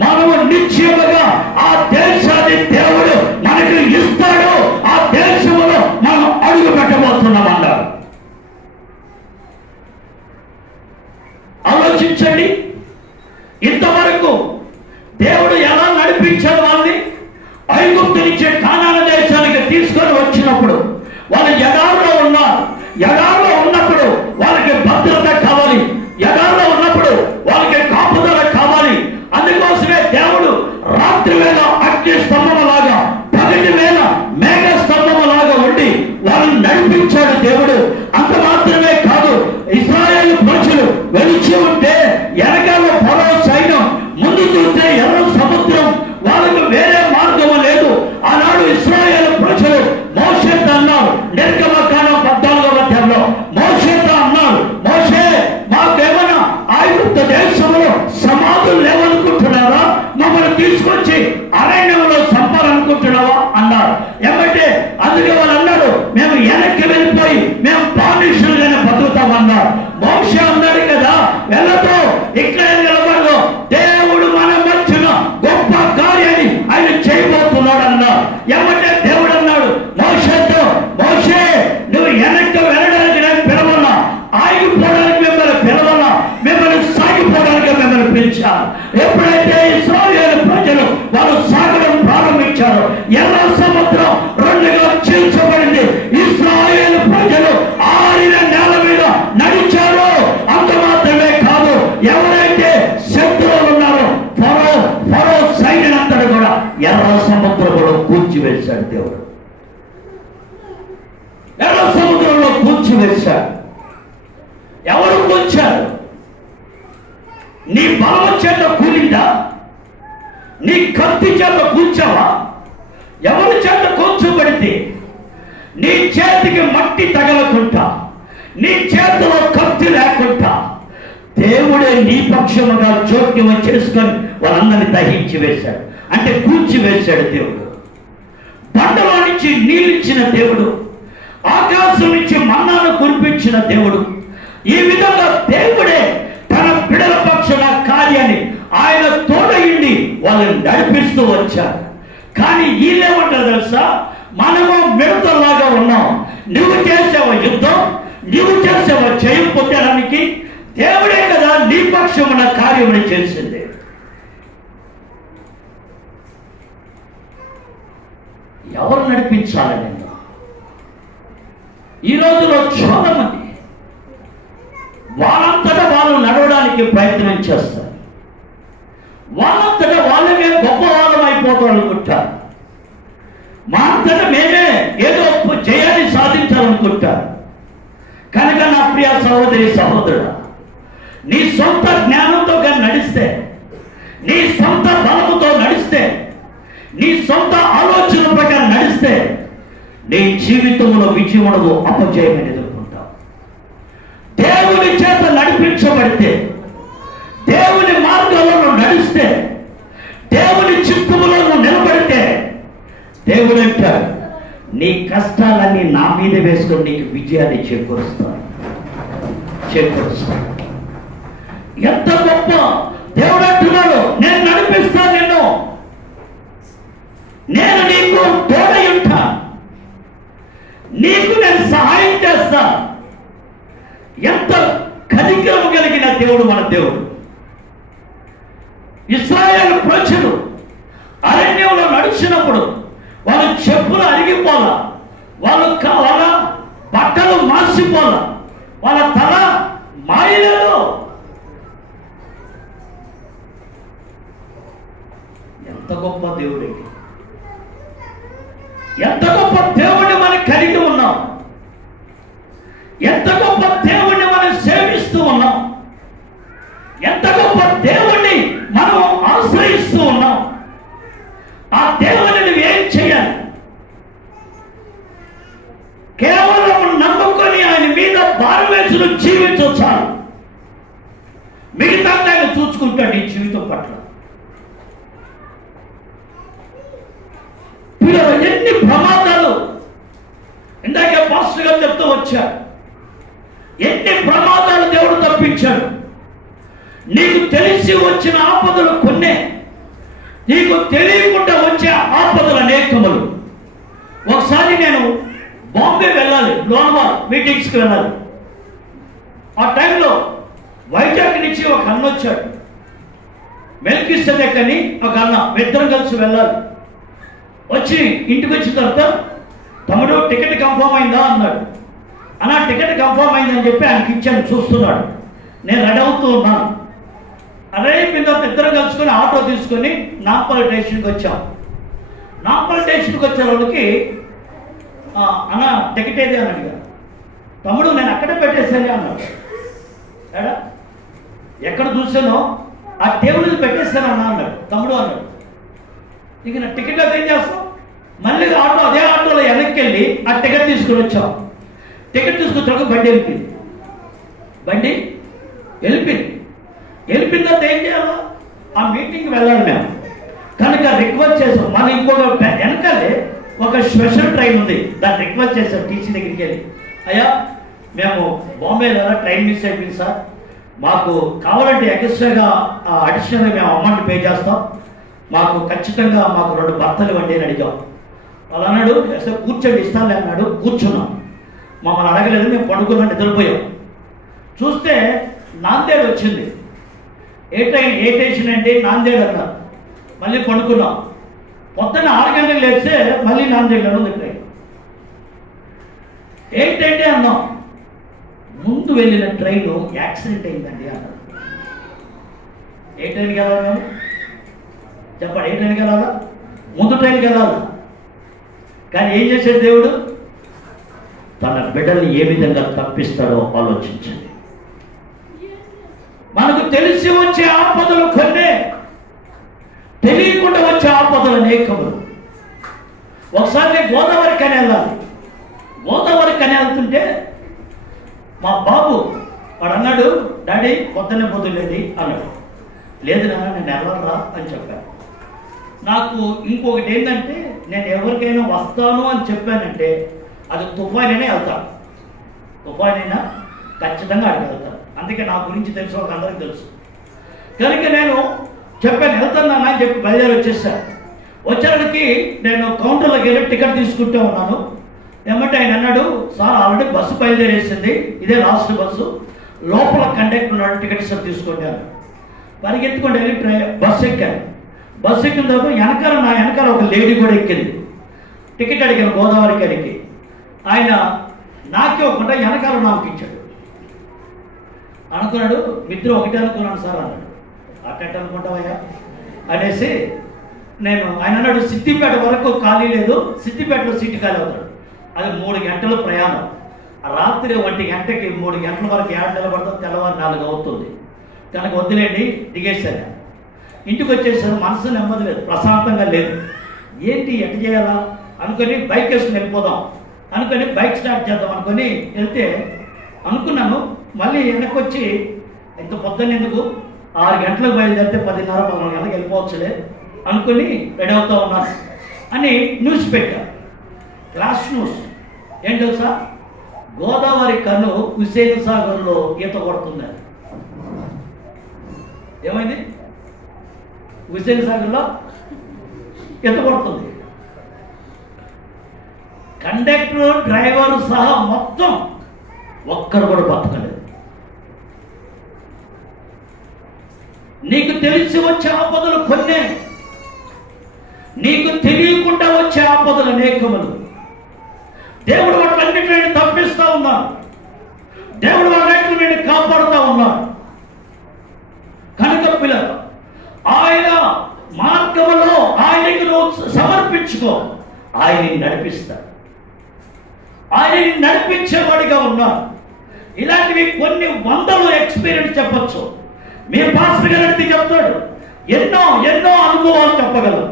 మనము నిశ్చయముగా ఆ దేశాన్ని దేవుడు మనకు ఇస్తాడు, ఆ దేశంలో మనం అడుగు పెట్టబోతున్నామన్నారు. ఆలోచించండి. ఇంతవరకు దేవుడు ఎలా నడిపించాడు వాళ్ళని? ఐగుప్తు నుంచి కానాను దేశానికి తీసుకొని వచ్చినప్పుడు వాళ్ళు ఎడారిలో ఉన్నారు. ఎడారిలో ఉన్నప్పుడు వాళ్ళకి భద్రత కావాలి, ఎడారిలో ఉన్నప్పుడు వాళ్ళకి కాపుదల కావాలి. అందుకోసమే దేవుడు రాత్రి వేళ అగ్ని స్తంభములాగా, పగటి వేళ మేఘ స్తంభములాగా ఉండి వాళ్ళని నడిపించాడు దేవుడు. అంత మాత్రమే కాదు, ఇశ్రాయేలు ప్రజలు వెలిచి ఉంటే వెనకాల ఫరో సైన్యం, ముందు చూస్తే ఎర్ర సముద్రం, వాళ్ళకు వేరే మార్గం లేదు. ఆనాడు ఇశ్రాయేలు ప్రజలు మోషేతో అన్నారు, నిర్గమకాండం 14వ అధ్యాయంలో మోషేతో అన్నారు, మోషే మాకేమైనా ఐగుప్తు దేశంలో సమాధులు లేవనుకుంటున్నారా? మమ్మల్ని తీసుకొచ్చి అరణ్యంలో చంపాలనుకుంటున్నావా అన్నారు. ఏమంటే అందుకే వాళ్ళు అన్నారు, మేము వెనక్కి వెళ్ళిపోయి మేము బానిసలుగానే బతుకుతామన్నారు. మోషే అన్నాడు కదా, వెళ్ళతో కూల్చివేశాడు. ఎవరు కూల్చారు? నీ బలం చేత కూలిందా? నీ కత్తి చేత కూల్చావా? ఎవరి చేత కూల్చబడితే నీ చేతికి మట్టి తగలకుండా, నీ చేతిలో కత్తి లేకుండా దేవుడే నీ పక్షముగా జోక్యం చేసుకొని వాళ్ళందరినీ దహించి వేశాడు. అంటే కూల్చివేశాడు దేవుడు. బండలో నుంచి నీళ్ళిచ్చిన దేవుడు, ఆకాశం నుంచి మన్నాను కురిపించిన దేవుడు. ఈ విధంగా దేవుడే తన బిడల పక్షుల కార్యాన్ని ఆయన తోడయిండి వాళ్ళని నడిపిస్తూ వచ్చారు. కానీ వీళ్ళేమంటారు తెలుసా? మనము మిడతల్లాగా ఉన్నాం. నువ్వు చేసావా యుద్ధం, నువ్వు చేసావా జయం పొందడానికి? దేవుడే కదా నీ పక్షమున కార్యముని చేసింది. ఎవరు నడిపించాలి నేను? ఈ రోజులో చాలా మంది వాళ్ళంతటా వాళ్ళు నడవడానికి ప్రయత్నం చేస్తారు. వాళ్ళంతటా వాళ్ళమే గొప్ప వాళ్ళం అయిపోతారు అనుకుంటారు. మా అంతటా మేమే ఏదో జయాన్ని సాధించాలనుకుంటారు. కనుక నా ప్రియ సహోదరి సహోదరుడు, నీ సొంత జ్ఞానంతో కానీ నడిస్తే, నీ సొంత బలముతో నడిస్తే, నీ సొంత ఆలోచన ప్రకారం నడిస్తే నీ జీవితంలో విజయం ఉండదు, అపజయాన్ని ఎదుర్కొంటావు. దేవుని చేత నడిపించబడితే, దేవుని మార్గంలో నడిస్తే, దేవుని చిత్తములో నిలబడితే దేవుడు అంటాడు, నీ కష్టాలన్నీ నా మీద వేసుకొని నీకు విజయాన్ని చేకూరుస్తాను. ఎంత గొప్ప దేవుడు అంటున్నాడు, నేను నడిపిస్తాను నిన్ను, నేను నీకు తోడై ఉంటా, నీకు నేను సహాయం చేస్తా. ఎంత కనికరం కలిగిన దేవుడు మన దేవుడు. ఇశ్రాయేలు ప్రజలు అరణ్యంలో నడిచినప్పుడు వాళ్ళ చెప్పులు అరిగిపోలా, వాళ్ళ బట్టలు మార్చిపోలా, వాళ్ళ తల మాయలేదు. ఎంత గొప్ప దేవుడే! ఎంత గొప్ప దేవుడిని మనం కలిగి ఉన్నాం, ఎంత గొప్ప దేవుడిని మనం సేవిస్తూ ఉన్నాం, ఎంత గొప్ప దేవుణ్ణి మనం ఆశ్రయిస్తూ ఉన్నాం. ఆ దేవుని నువ్వు ఏం చేయాలి? కేవలం నమ్ముకొని ఆయన మీద భారం వేసి నువ్వు జీవించు. మిగతా ఆయన చూసుకుంటాడు నీ జీవితం పట్ల. ఎన్ని ప్రమాదాలు ఇందాక పాస్టర్ గారు చెప్తూ వచ్చారు. ఎన్ని ప్రమాదాలు దేవుడు తప్పించాడు. నీకు తెలిసి వచ్చిన ఆపదలు కొన్నే, నీకు తెలియకుండా వచ్చే ఆపదలు అనేకములు. ఒకసారి నేను బాంబే వెళ్ళాలి, లోన్వాల్ మీటింగ్స్కి వెళ్ళాలి. ఆ టైంలో వైజాగ్ నుంచి ఒక అన్న వచ్చాడు, మెల్కిసెదెక్ అని ఒక అన్న. ఇద్దరం కలిసి వెళ్ళాలి. వచ్చి ఇంటికి వచ్చిన తర్వాత, తమ్ముడు టికెట్ కన్ఫర్మ్ అయిందా అన్నాడు. అన్న టికెట్ కన్ఫర్మ్ అయిందని చెప్పి ఆయనకి ఇచ్చాను. చూస్తున్నాడు, నేను రెడీ అవుతూ ఉన్నాను. అదే కింద ఇద్దరం కలుసుకొని ఆటో తీసుకొని నాంపల్లి స్టేషన్కి వచ్చాం. నాంపల్లి స్టేషన్కి వచ్చే వాళ్ళకి అన్న టికెట్ ఏది అని అడిగారు. తమ్ముడు నేను అక్కడే పెట్టేసాను అన్నాడు. ఏడా ఎక్కడ చూసానో ఆ టేబుల్ మీద పెట్టేస్తాను అన్న అన్నాడు. తమ్ముడు అన్నాడు, ఇక నా టికెట్ అయితే ఏం చేస్తాం? మళ్ళీ ఆటో, అదే ఆటోలో వెనక్కి వెళ్ళి ఆ టికెట్ తీసుకుని వచ్చాం. టికెట్ తీసుకొచ్చాక బండి వెళ్ళిపోయింది. బండి వెళ్ళిపోయిన తర్వాత ఏం చేయాలి? ఆ మీటింగ్కి వెళ్ళాలి మేము. కనుక రిక్వెస్ట్ చేసాం. మన ఇంకొక వెనకాలే ఒక స్పెషల్ ట్రైన్ ఉంది, దాన్ని రిక్వెస్ట్ చేసాం టీసీ దగ్గరికి వెళ్ళి, అయ్యా మేము బాంబే వెళ్ళాలా, ట్రైన్ మిస్ అయిపోయింది సార్, మాకు కావాలంటే ఎక్స్ట్రాగా అడిషనల్గా మేము అమౌంట్ పే చేస్తాం, మాకు ఖచ్చితంగా మాకు 2 బర్తలు ఇవ్వండి అని అడిగాం. వాళ్ళు అన్నాడు, కూర్చోండి ఇస్తానులే అన్నాడు. కూర్చున్నాం. మమ్మల్ని అడగలేదు, మేము పడుకున్నాం, నిద్రపోయాం. చూస్తే నాందేడ్ వచ్చింది. ఏ స్టేషన్ అంటే నాందేడ్ అన్నారు. మళ్ళీ పడుకున్నాం. పొద్దున్న 6 గంటలకు లేస్తే మళ్ళీ నాందేడ్లో ఉంది ట్రైన్. ఏంటంటే అన్నాం, ముందు వెళ్ళిన ట్రైన్ యాక్సిడెంట్ అయిందండి అన్నారు. ఏ ట్రైన్కి వెళ్ళాలి మేము? చెప్పండి, ఏ ట్రైన్కి వెళ్ళాలా? ముందు ట్రైన్కి వెళ్ళాలి. కానీ ఏం చేశాడు దేవుడు? తన బిడ్డల్ని ఏ విధంగా తప్పిస్తాడో ఆలోచించండి. మనకు తెలిసి వచ్చే ఆపదలు కొన్నే, తెలియకుండా వచ్చే ఆపదలు అనేకములు. ఒకసారి నేను గోదావరి కని వెళ్ళాలి. గోదావరి కని వెళ్తుంటే మా బాబు వాడు అన్నాడు, డాడీ పొద్దున్నే పొద్దులేది అన్నాడు. లేదు నాన్న నేను వెళ్ళరా అని చెప్పాను. నాకు ఇంకొకటి ఏంటంటే, నేను ఎవరికైనా వస్తాను అని చెప్పానంటే అది తుఫానైనా వెళ్తాను, తుఫానైనా ఖచ్చితంగా అడిగి వెళ్తాను. అందుకే నా గురించి తెలుసు, ఒక అందరికీ తెలుసు. కనుక నేను చెప్పాను వెళ్తాను అని చెప్పి బయలుదేరి వచ్చేసాను. వచ్చేటికి నేను కౌంటర్లోకి వెళ్ళి టికెట్ తీసుకుంటూ ఉన్నాను. ఏమంటే ఆయన అన్నాడు, సార్ ఆల్రెడీ బస్సు బయలుదేరేసింది, ఇదే లాస్ట్ బస్సు, లోపల కండక్టర్ ఉన్నాడు, టికెట్ సార్ తీసుకుంటాను. పరిగెత్తుకుంటూ వెళ్ళి బస్సు ఎక్కాను. బస్సు ఎక్కిన తర్వాత వెనకాల నా వెనకాల ఒక లేడీ కూడా ఎక్కింది. టికెట్ అడిగాను గోదావరి కరికి. ఆయన నాకే ఒకట వెనకాల నాకు ఇచ్చాడు. అనుకున్నాడు మిత్రుడు ఒకటే అనుకున్నాను సార్ అన్నాడు. అట్టట్టు అనుకుంటావయ్యా అనేసి నేను ఆయన అన్నాడు, సిద్దిపేట వరకు ఖాళీ లేదు, సిద్దిపేటలో సీటు ఖాళీ అవుతాడు. అది 3 గంటల ప్రయాణం. రాత్రి 1 గంటకి 3 గంటల వరకు 7 నిలబడతాం, తెల్లవారు 4 అవుతుంది. కనుక వద్దులేండి దిగేశాను. ఇంటికి వచ్చేసాను, మనసు నెమ్మది లేదు, ప్రశాంతంగా లేదు. ఏంటి ఎట్ట చేయాలా అనుకొని బైక్ వేసుకుని వెళ్ళిపోదాం అనుకొని బైక్ స్టార్ట్ చేద్దాం అనుకొని వెళ్తే అనుకున్నాను, మళ్ళీ వెనక్కి వచ్చి ఇంత పొద్దున్న ఎందుకు 6 గంటలకు బయలుదేరితే 10:30 11 గంటలకు వెళ్ళిపోవచ్చులే అనుకుని రెడీ అవుతూ ఉన్నాను అని న్యూస్ పెట్టాను. క్లాస్ న్యూస్ ఏం తెలుసా, గోదావరి కన్ను హుస్సేన్ సాగర్లో ఈత కొడుతుంది. ఏమైంది? హుస్సేన్ సాగర్లో ఈత కొడుతుంది. కండక్టర్ డ్రైవర్ సహా మొత్తం ఒక్కరు కూడా బతకలేదు. నీకు తెలిసి వచ్చే ఆపదలు కొన్నే, నీకు తెలియకుండా వచ్చే ఆపదలు అనేకములు. దేవుడు వాటిన్నిటిని తప్పిస్తా ఉన్నాడు, దేవుడు వాటిని కాపాడుతూ ఉన్నాడు. కనుక పిల్లలు ఆయన మార్గంలో ఆయనకు నువ్వు సమర్పించుకో, ఆయన్ని నడిపిస్తాడు, ఆయనని నడిపించేవాడిగా ఉన్నాడు. ఇలాంటివి కొన్ని వందలు ఎక్స్పీరియన్స్ చెప్పచ్చు. మీ పాస్టర్ గారికి చెప్తాడు, ఎన్నో ఎన్నో అనుభవాలు చెప్పగలరు.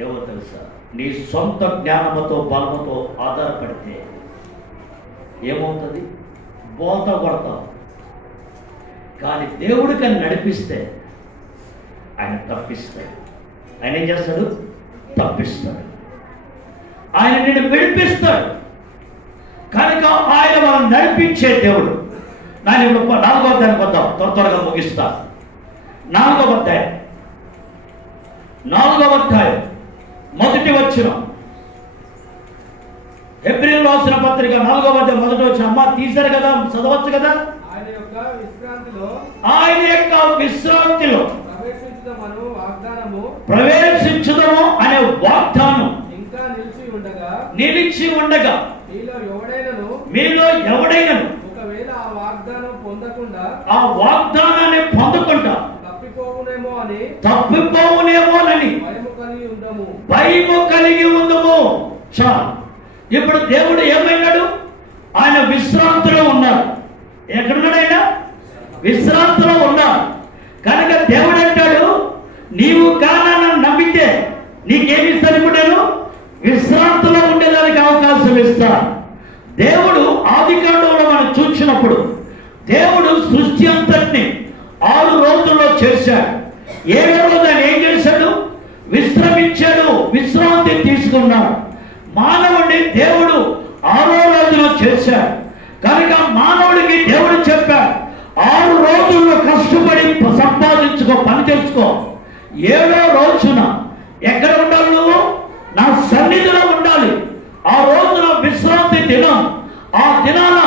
ఏమో తెలుసా, నీ సొంత జ్ఞానముతో బలముతో ఆధారపడితే ఏమవుతుంది? బోల్తా కొడతావు. కానీ దేవుడికి నడిపిస్తే ఆయన తప్పిస్తాడు. ఆయన ఏం చేస్తాడు? తప్పిస్తాడు. ఆయన నిన్ను విడిపిస్తాడు. కనుక ఆయన మనం నడిపించే దేవుడు. నేను ఇప్పుడు 4వ అధ్యాయానికి వద్దాం, త్వరగా ముగిస్తా. 4వ అధ్యాయం 1వ వచనం, హెబ్రీయులకు రాసిన పత్రిక 4వ అధ్యాయం 1వ వచనం. అమ్మ తీశారు కదా, చదవచ్చు కదా. ఆయన యొక్క విశ్రాంతిలో ప్రవేశించుదము అనే వాగ్దానం నిలిచి ఉండగా మీలో ఎవడైనను ఆ వాగ్దానాన్ని పొందకుండా తప్పిపోవునేమోనని భయము కలిగి ఉందము. చాలు. ఇప్పుడు దేవుడు ఏమైనాడు? ఆయన విశ్రాంతిలో ఉన్నాడు. ఎక్కడున్నాడు? ఆయన విశ్రాంతిలో ఉన్నాడు. కనుక దేవుడు అంటాడు, నీవు కానా నన్ను నమ్మితే నీకేమిస్తాను? ఇప్పుడు నేను విశ్రాంతిలో ఉండేదానికి అవకాశం ఇస్తాను. దేవుడు ఆదికాండంలో మనం చూసినప్పుడు దేవుడు సృష్టి అంతటిని 6 రోజుల్లో చేశాడు. 7వ రోజు ఆయన ఏం చేశాడు? విశ్రమించాడు, విశ్రాంతి తీసుకున్నాడు. మానవుడిని దేవుడు 6వ రోజులో చేశాడు. కనుక మానవుడికి దేవుడు చెప్పాడు, 6 రోజుల్లో కష్టపడి సంపాదించుకో, పని చేసుకో. 7వ రోజున ఎక్కడ ఉండాలి? నువ్వు నా సన్నిధిలో ఉండాలి. ఆ రోజున విశ్రాంతి దినం. ఆ దినాన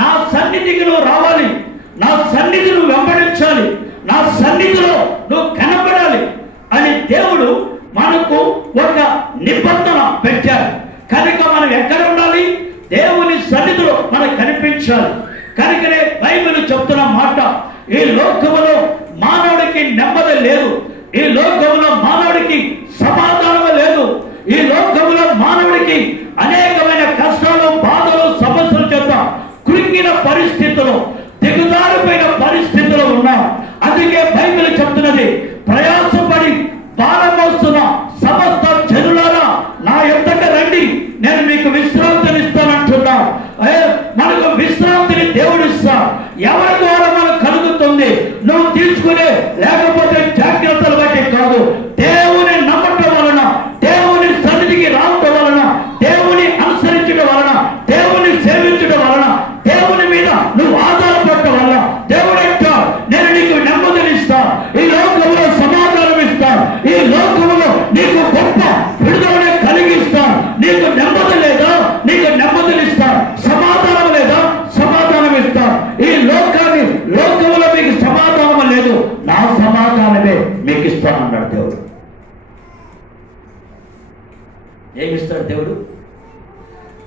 నా సన్నిధికి నువ్వు రావాలి, నా సన్నిధి నువ్వు వెంబడించాలి, నా సన్నిధిలో నువ్వు కనపడాలి అని దేవుడు మనకు ఒక నిబంధన పెట్టాడు. కనుక మనం ఎక్కడ ఉండాలి? దేవుని సన్నిధిలో మనకు కనిపించాలి. కనుకనే బైబిల్ చెప్తున్న మాట, ఈ లోకములో మానవుడికి నెమ్మది లేదు, ఈ లోకములో మానవుడికి సమాధానం లేదు, ఈ లోకములో మానవుడికి అనేకమైన కష్టాలు బాధ విశ్రాంతిని దేవుడు ఇస్తాడు. ఎవరి ద్వారా మనకు కలుగుతుంది? నువ్వు తీసుకునే లేకపోతే జాగ్రత్తలు బట్టి కాదు, దేవుని నమ్మటం వలన, దేవుని సన్నిధికి రావటం వలన, దేవుని అనుసరించడం వలన, దేవుని సేవించడం వలన, దేవుని మీద నువ్వు ఆధారపడటం వలన దేవుడు అంటాడు, నేను నీకు నెమ్మదినిస్తాను, ఈ లోకంలో సమాధానం ఇస్తాను, ఈ లోకంలో నీకు గొప్ప విడుదల కలిగిస్తాను. నీకు నెమ్మది లేదా? నీకు నెమ్మదినిస్తాను. సమాధానం లేదా? సమాధానం ఇస్తాను. ఈ లోకంలో మీకు సమాధానం లేదు, నా సమాధానమే మీకు ఇస్తాను అన్నాడు దేవుడు. ఏమిస్తాడు దేవుడు?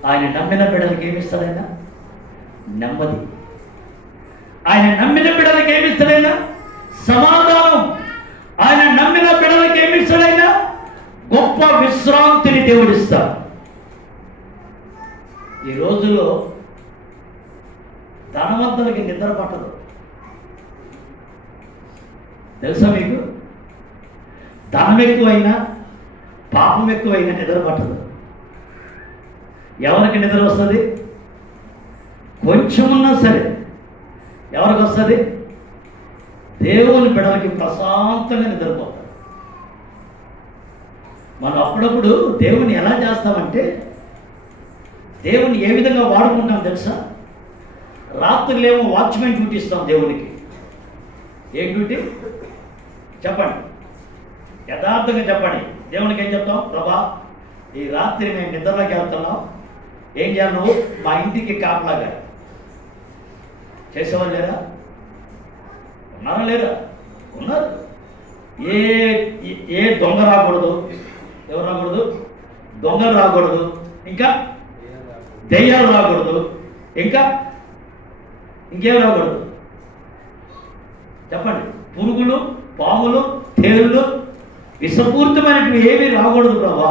ఆయన నమ్మిన బిడ్డలకి ఏమిస్తాడు? ఆయన నెమ్మది. ఆయన నమ్మిన బిడ్డలకి ఏమిస్తాడైనా? సమాధానం. ఆయన నమ్మిన బిడ్డలకి ఏమిస్తాడైనా? గొప్ప విశ్రాంతిని దేవుడిస్తాడు. ఈ రోజుల్లో ధనవంతులకి నిద్ర పట్టదు, తెలుసా మీకు? ధనం ఎక్కువైనా, పాపం ఎక్కువైనా నిద్ర పట్టదు. ఎవరికి నిద్ర వస్తుంది? కొంచెం ఉన్నా సరే ఎవరికి వస్తుంది? దేవుని బిడ్డలకి ప్రశాంతంగా నిద్రపోతారు. మనం అప్పుడప్పుడు దేవుని ఎలా చేస్తామంటే, దేవుని ఏ విధంగా వాడుకుంటాం తెలుసా? రాత్రులేమో వాచ్మెన్ డ్యూటీ ఇస్తాం దేవునికి. ఏ డ్యూటీ చెప్పండి, యథార్థంగా చెప్పండి. దేవునికి ఏం చెప్తాం? ప్రభా, ఈ రాత్రి మేము నిద్రలోకి వెళ్తున్నాం, ఏం చేయాలి? నువ్వు మా ఇంటికి కాపలాగా. చేసేవాళ్ళు లేరా? ఉన్నారా? లేరా? ఉన్నారు. ఏ దొంగ రాకూడదు. ఎవరు రాకూడదు? దొంగలు రాకూడదు. ఇంకా దెయ్యాలు రాకూడదు. ఇంకా ఇంకేం రాకూడదు చెప్పండి? పురుగులు, పాములు, తేళ్ళు, విషపూరితమైనవి ఏమీ రాకూడదు ప్రభా.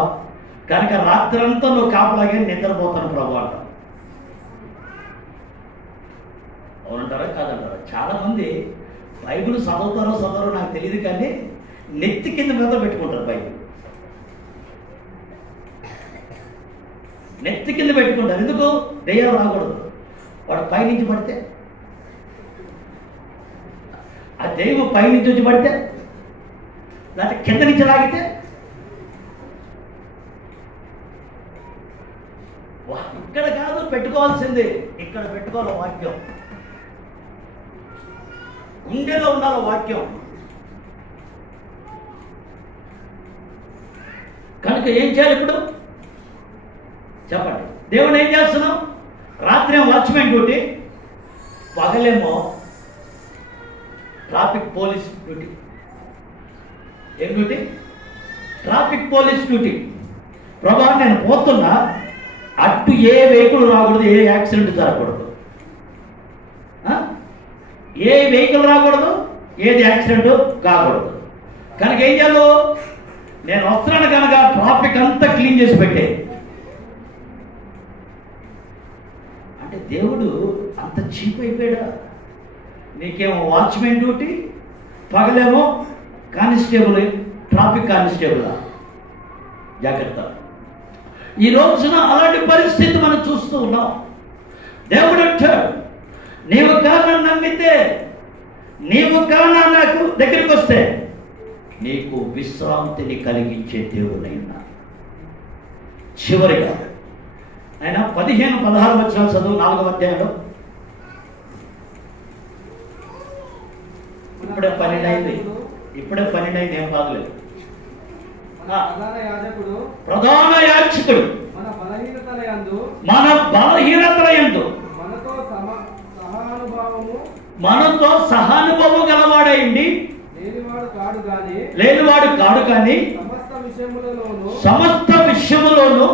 కనుక రాత్రంతా నువ్వు కాపలాగే నిద్రపోతాను ప్రభా అంట. అవునంటారా కాదంటారా? చాలా మంది బైబిల్ చదవరో నాకు తెలియదు, కానీ నెత్తి కింద మీద పెట్టుకుంటారు. బైబిల్ నెత్తి కింద పెట్టుకుంటారు. ఎందుకు? దెయ్యం రాకూడదు. వాడు పైనుంచి పడితే, ఆ దెయ్యం పైనుంచి వచ్చి పడితే, లేకపోతే కింద నుంచి లాగితే, ఇక్కడ కాదు పెట్టుకోవాల్సింది, ఇక్కడ పెట్టుకోవాలి వాక్యం. గుండెలో ఉండాలి వాక్యం. కనుక ఏం చేయాలి ఇప్పుడు చెప్పండి? దేవుడు ఏం చేస్తున్నాం? రాత్రి వాచ్మెన్ డ్యూటీ, పగలేమో ట్రాఫిక్ పోలీస్ డ్యూటీ. ఏం duty? Traffic police duty. Prabha, నేను పోతున్నా, అటు ఏ వెహికల్ రాకూడదు, ఏ యాక్సిడెంట్ జరగకూడదు, ఏ వెహికల్ రాకూడదు, ఏది యాక్సిడెంట్ కాకూడదు. కనుక ఏం చేయాలి? నేను వస్తున్నాను కనుక ట్రాఫిక్ అంతా క్లీన్ చేసి పెట్టే. అంటే దేవుడు అంత చీప్ అయిపోయాడా? నీకేమో వాచ్మెన్ డ్యూటీ, పగలేమో కానిస్టేబుల్, ట్రాఫిక్ కానిస్టేబుల్. జాగ్రత్త. ఈ రోజున అలాంటి పరిస్థితి మనం చూస్తూ ఉన్నాం. దేవుడు అంటాడు, నీవు కారణం నమ్మితే, నీవు కారణం నాకు దగ్గరికి వస్తే నీకు విశ్రాంతిని కలిగించే దేవుడైనా. చివరిగా ఆయన 15-16 వచనాలు చదువు, 4వ అధ్యాయంలో. ఇప్పుడే 12 అయింది, ఏం కాదులేదు. ప్రధాన యాజకుడు మన బలహీనతల యందు మనతో సహానుభవం గలవాడైండి, లేనివాడు కాడు కానీ సమస్త విషయములోను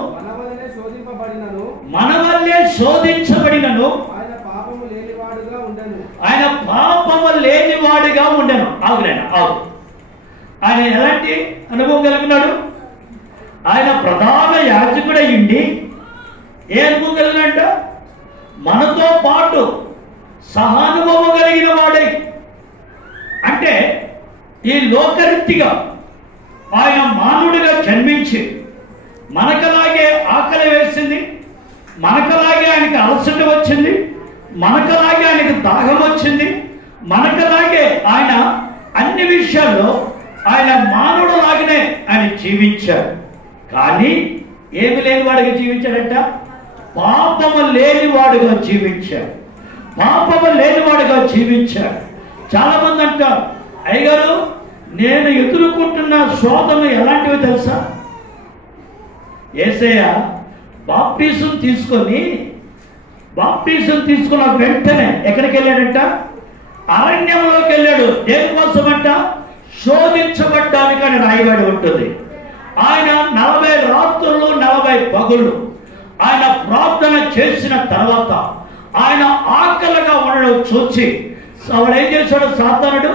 మన వల్లే శోధించబడినను ఆయన పాపము లేనివాడుగా ఉండెను. ఆయన ఎలాంటి అనుభవం కలిగినాడు? ఆయన ప్రధాన యాజకుడయ్యిండి ఏ అనుభవం కలిగినట్ట? మనతో పాటు సహానుభవం కలిగిన వాడై. అంటే ఈ లోకరీతిగా ఆయన మానవుడిగా జన్మించి మనకలాగే ఆకలి వేసింది, మనకలాగే ఆయనకి అలసట వచ్చింది, మనకలాగే ఆయనకు దాహం వచ్చింది, మనకలాగే ఆయన అన్ని విషయాల్లో ఆయన మానవుడు లాగానే ఆయన జీవించాడు. కానీ ఏమి లేనివాడిగా జీవించాడంట? పాపము లేనివాడుగా జీవించాడు. పాపము లేనివాడుగా జీవించాడు. చాలా మంది అంటారు, అయ్యగారు నేను ఎదుర్కొంటున్న శోధనలు ఎలాంటివి తెలుసా? యేసయ్య బాప్టిజం తీసుకున్న వెంటనే ఎక్కడికి వెళ్ళాడంట? అరణ్యంలోకి వెళ్ళాడు. దేనికోసమంట? శోధించబడ్డానికి అని రాయబడి ఉంటుంది. ఆయన 40 రాత్రులు 40 పగుళ్ళు ఆయన ప్రార్థన చేసిన తర్వాత ఆయన ఆకలిగా ఉండడం చూసి వాడు ఏం చేశాడు? సాతానుడు,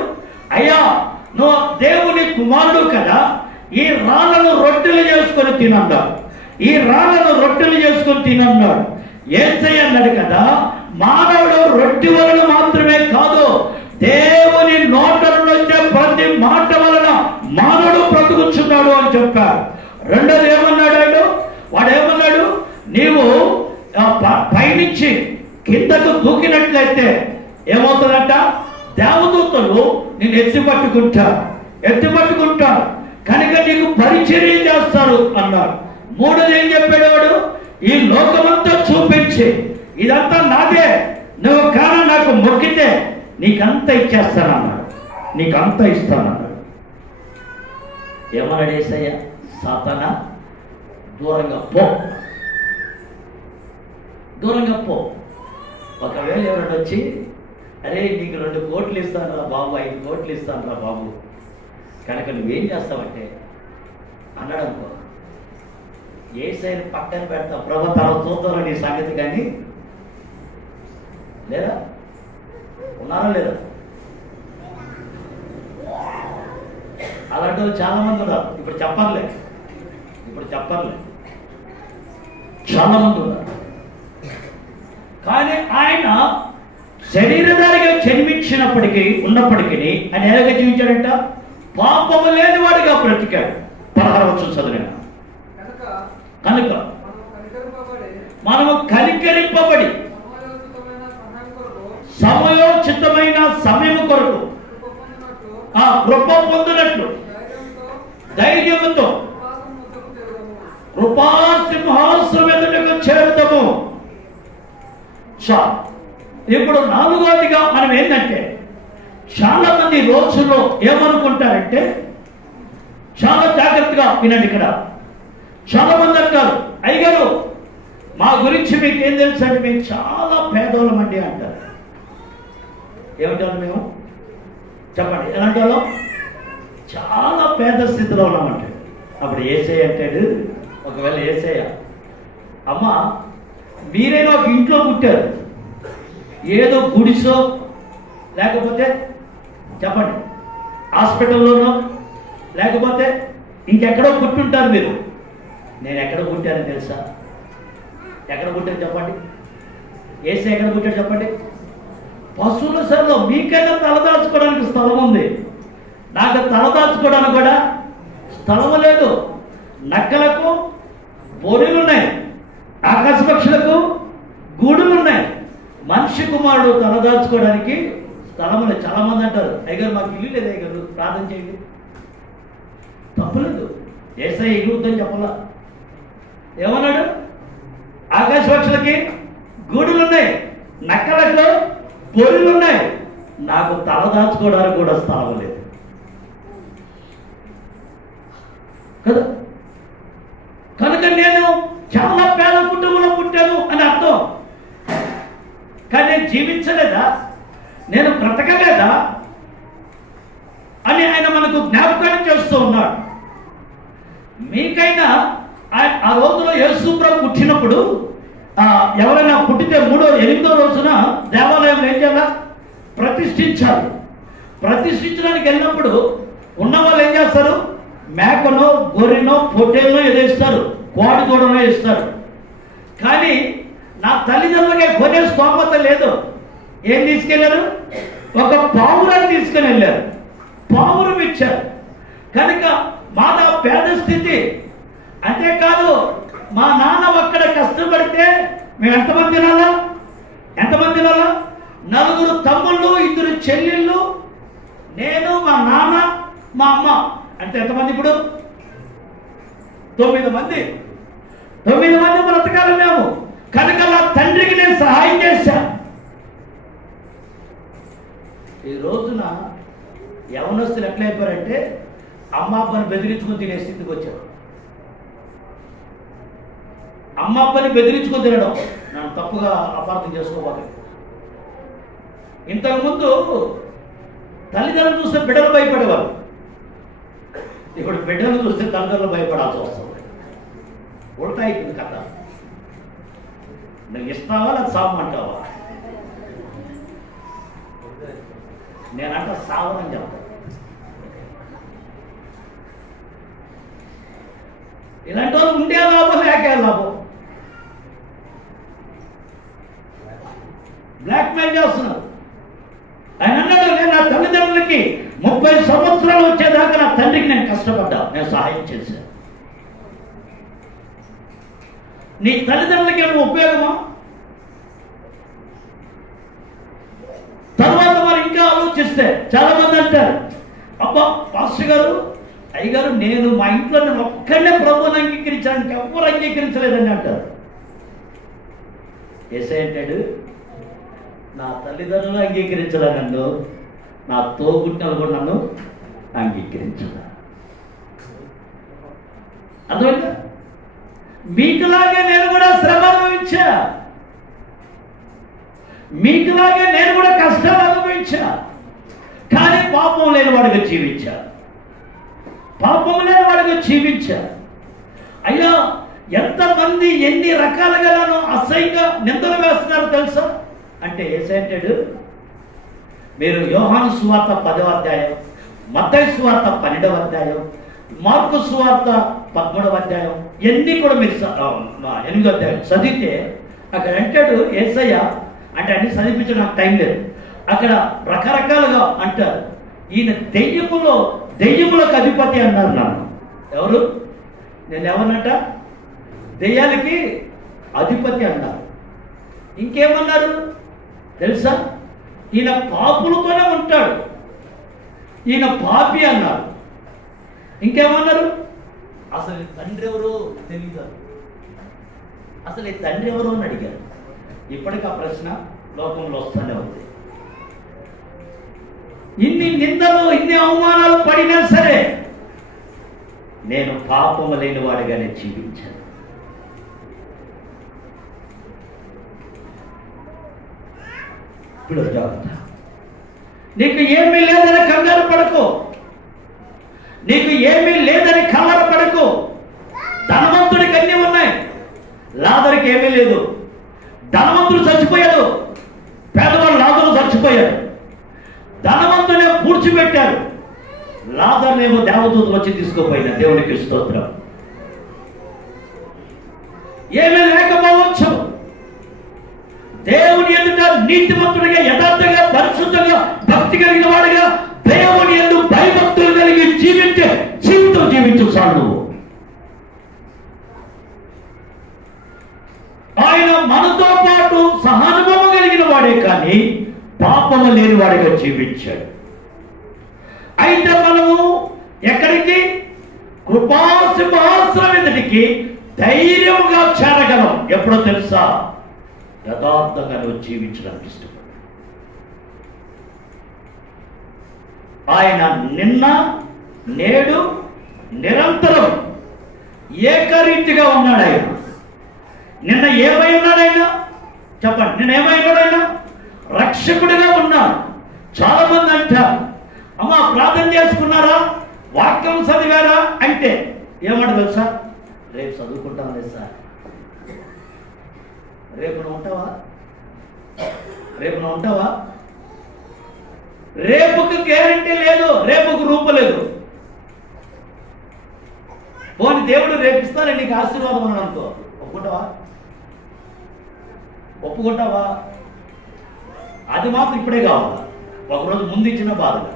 అయ్యా నువ్వు దేవుని కుమారుడు కదా, ఈ రాళ్ళను రొట్టెలు చేసుకొని తినన్నాడు. ఈ రాళ్ళను రొట్టెలు చేసుకొని తినన్నాడు. యేసయ్య అన్నాడు కదా, మానవుడు రొట్టె వలన మాత్రమే కాదు, దేవుని నోట నుండి వచ్చే ప్రతి మాట వలన మానవుడు బ్రతుకుచున్నాడు అని చెప్పారు. రెండోది ఏమన్నాడు? వాడు ఏమన్నాడు? నీవు పైనుంచి కిందకు దూకినట్లయితే ఏమవుతుందంట? దేవదూతలు నేను ఎత్తి పట్టుకుంటారు కనుక నీకు పరిచర్య చేస్తారు అన్నాడు. మూడోది ఏం చెప్పాడు వాడు? ఈ లోకమంతా చూపించి ఇదంతా నాదే, నువ్వు కానీ నాకు మొక్కితే నీకంతా ఇచ్చేస్తానన్నాడు, నీకంతా ఇస్తానన్నాడు. ఏమన్నాడు యేసయ్య? సాతానా దూరంగా పో. ఒకవేళ ఎవరైనా వచ్చి అరే నీకు 2 కోట్లు ఇస్తాను రా బాబు, 5 కోట్లు ఇస్తాను రా బాబు, కనుక నువ్వేం చేస్తావంటే అన్నాడు అనుకో, యేసయ్యని పక్కన పెడతావు, ప్రభు తర్వాత చూద్దాం నీ సంగతి. కానీ లేదా ఉన్నారా లేదా? అలాంటి చాలా మంది ఉన్నారు. ఇప్పుడు చెప్పర్లే చాలా మంది ఉన్నారు. కానీ ఆయన శరీరధారిగా ఉన్నప్పటికీ ఆయన ఎలాగ జీవించాడంట? పాపము లేనివాడిగా బ్రతికాడు. 16వ వచనం చదివిన కనుక మనము కనికరింపబడి సమయోచితమైన సమయం కొరకు ఆ కృప పొందినట్లు ధైర్యముతో కృపాసింహాసనం ఎదుటకు చేరుతాము. ఇప్పుడు 4వదిగా మనం ఏంటంటే, చాలా మంది రోజుల్లో ఏమనుకుంటారంటే, చాలా జాగ్రత్తగా వినండి. ఇక్కడ చాలా మంది అంటారు, అయ్యగారు మా గురించి మీకు ఏం తెలుసు అంటే మేము చాలా పేదోళ్ళమండి అంటారు. ఏమంటారు మేము? చెప్పండి ఎలాంటి వాళ్ళం? చాలా పేద స్థితిలో ఉన్నామంటాడు. అప్పుడు యేసయ్య అంటాడు, ఒకవేళ యేసయ్య అమ్మా మీరైనా ఒక ఇంట్లో పుట్టారు, ఏదో గుడిసో లేకపోతే చెప్పండి హాస్పిటల్లోనో లేకపోతే ఇంకెక్కడో పుట్టుంటారు మీరు. నేను ఎక్కడ పుట్టానని తెలుసా? ఎక్కడ పుట్టాను చెప్పండి? యేసయ్య ఎక్కడ పుట్టాడు చెప్పండి? పశువుల సరిలో. మీకైనా తలదాచుకోవడానికి స్థలం ఉంది, నాకు తలదాచుకోవడానికి కూడా స్థలం లేదు. నక్కలకు బొరులు ఉన్నాయి, ఆకాశ పక్షులకు గూడులు ఉన్నాయి. మనిషి కుమారుడు తలదాచుకోవడానికి స్థలం లేదు. చాలా మంది అంటారు, అయ్యగారు మాకు ఇల్లు లేదు, అయ్యగారు ప్రార్థన చేయండి. తప్పులేదు, యేసయ్య ఇల్లు వద్దని చెప్పలా. ఏమన్నాడు? ఆకాశ పక్షులకి గూడులు ఉన్నాయి, నక్కలకు బొరులు ఉన్నాయి, నాకు తలదాచుకోవడానికి కూడా స్థలం లేదు కదా. కనుక నేను చాలా పేద కుటుంబంలో పుట్టాను అని అర్థం. కానీ నేను జీవించలేదా, నేను బ్రతకలేదా అని ఆయన మనకు జ్ఞాపకం చేస్తూ ఉన్నాడు. మీకైనా ఆ రోజులో యేసు ప్రభు పుట్టినప్పుడు ఎవరైనా పుట్టితే 8వ రోజున దేవాలయంలో ఏం చేయాలా? ప్రతిష్ఠించాలి. ప్రతిష్ఠించడానికి వెళ్ళినప్పుడు ఉన్న వాళ్ళు ఏం చేస్తారు? మేకనో గొర్రెనో పొట్టేలనో ఏదో ఇస్తారు, కోడి దూడనో ఇస్తారు. కానీ నా తల్లిదండ్రులకే కొనే స్తోమత లేదు. ఏం తీసుకెళ్లారు? ఒక పావురాన్ని తీసుకుని వెళ్ళారు, పావురం ఇచ్చారు. కనుక మాదా పేద స్థితి. అంతేకాదు మా నాన్న అక్కడ కష్టపడితే మేము ఎంతమంది తినాలా? చెల్లెళ్ళు, నేను, మా నాన్న, మా అమ్మ. అంటే ఎంతమంది ఇప్పుడు? 9 మంది. 9 మంది బ్రతకాలి మేము. కనుక నా తండ్రికి నేను సహాయం చేశా. ఈ రోజున యవనస్తులు ఎట్లయిపోయారంటే అమ్మ అబ్బని బెదిరించుకుని తినే స్థితికి వచ్చారు. అమ్మ అబ్బని బెదిరించుకుని తినడం నన్ను తప్పుగా అపార్థం చేసుకోవాలి. ఇంతకుముందు తల్లిదండ్రులు చూస్తే బిడ్డలు భయపడేవారు. ఇప్పుడు బిడ్డలు చూస్తే తల్లిదండ్రులు భయపడాల్సి వస్తుంది. ఉల్టా అయిపోయింది కథ. నువ్వు ఇస్తావా లేదా సావమంటావా? నేనంట సావనని చెప్తాను. ఇలాంటి వాళ్ళు ఉండే లాభం లేకే లాభం. బ్లాక్మెయిల్ చేస్తున్నారు. ఆయన అన్నాడు, నేను నా తల్లిదండ్రులకి 30 సంవత్సరాలు వచ్చేదాకా నా తండ్రికి నేను కష్టపడ్డా, నేను సహాయం చేశాను. నీ తల్లిదండ్రులకి ఏమైనా ఉపయోగమా? తర్వాత మరి ఇంకా ఆలోచిస్తే చాలా మంది అంటారు, అబ్బా పాస్టర్ గారు, అయ్యగారు, నేను మా ఇంట్లో నేను ఒక్కడే ప్రభువుని అంగీకరించడానికి ఎవరు అంగీకరించలేదని అంటారు. యేసయ్య అంటాడు, నా తల్లిదండ్రులు అంగీకరించలే నన్ను, నా తోబుట్టిన కూడా నన్ను అంగీకరించలే. అర్థమైందా? మీకులాగే నేను కూడా శ్రమ అనుభవించా, మీకులాగే నేను కూడా కష్టాలు అనుభవించా. కానీ పాపం లేని వాడిగా జీవించా, పాపం లేని వాడిగా జీవించా. అయ్యా, ఎంతమంది ఎన్ని రకాలుగా నన్ను అసహ్యంగా నిందలు వేస్తున్నారు తెలుసా? అంటే యేసయ్య అంటాడు, మీరు యోహాను సువార్త 10వ అధ్యాయం, మత్తయి సువార్త 12వ అధ్యాయం, మార్కు సువార్త 13వ అధ్యాయం, ఇవన్నీ కూడా మీరు 8వ అధ్యాయం చదివితే అక్కడ అంటాడు యేసయ్య, అంటే అన్ని చదివించడానికి టైం లేదు, అక్కడ రకరకాలుగా అంటారు. ఈయన దెయ్యములకు అధిపతి అన్నారు నన్ను. ఎవరు? నేను ఎవరినట? దెయ్యాలకి అధిపతి అన్నారు. ఇంకేమన్నారు తెలుసా? ఈయన పాపులతోనే ఉంటాడు, ఈయన పాపి అన్నారు. ఇంకేమన్నారు? అసలు తండ్రి ఎవరో తెలియదు, అసలు ఈ తండ్రి ఎవరో అని అడిగారు. ఇప్పటికీ ఆ ప్రశ్న లోకంలో వస్తూనే ఉంది. ఇన్ని నిందలు, ఇన్ని అవమానాలు పడినా సరే నేను పాపము లేని వాడిగానే జీవించాను. ఇప్పుడు జాగ్రత్త. నీకు ఏమీ లేదని కంగారు పడకు, నీకు ఏమీ లేదని కలవర పడకు. ధనవంతుడికి అన్నీ ఉన్నాయి, లాజరుకి ఏమీ లేదు. ధనవంతుడు చచ్చిపోయాడు, పేదవాడు లాజరు చచ్చిపోయాడు. ధనవంతునే పూడ్చిపెట్టారు, లాజరునేమో దేవదూతలు వచ్చి తీసుకుపోయిన. దేవునికి స్తోత్రం. ఏమీ లేకపోవచ్చు, దేవుని ఎదుట నీతిమంతుడిగా, యథార్థంగా, పరిశుద్ధంగా, భక్తి కలిగిన వాడిగా, దేవుని యందు భయభక్తులు కలిగి జీవించే జీవితం జీవించు చాలు. ఆయన మనతో పాటు సహానుభవం కలిగిన వాడే కానీ పాపము లేని వాడిగా జీవించాడు. అయితే మనము ఎక్కడికి? కృపాసింహాసనం ఎదుటికి ధైర్యంగా చేరగలం. ఎప్పుడో తెలుసా? యథార్థంగా నువ్వు జీవించడానికి ఇష్టపడు. ఆయన నిన్న, నేడు, నిరంతరం ఏకరీతిగా ఉన్నాడు. ఆయన నిన్న ఏమై ఉన్నాడు? ఆయన చెప్పండి, నిన్న ఏమై ఉన్నాడు? ఆయన రక్షకుడిగా ఉన్నాడు. చాలా మంది అంటారు, అమ్మా ప్రార్థన చేసుకున్నారా, వాక్యం చదివారా అంటే ఏమంటారు తెలుసా? రేపు చదువుకుంటాం లేదు సార్. రేపు నువ్వు ఉంటావా? రేపు నువ్వు ఉంటావా? రేపుకి గ్యారంటీ లేదు, రేపుకు రూపు లేదు. పోనీ దేవుడు రేపిస్తానే నీకు ఆశీర్వాదం అని అనుకో, ఒప్పుకుంటావా? ఒప్పుకుంటావా? అది మాత్రం ఇప్పుడే కావాలా, ఒకరోజు ముందు ఇచ్చిన బాధగా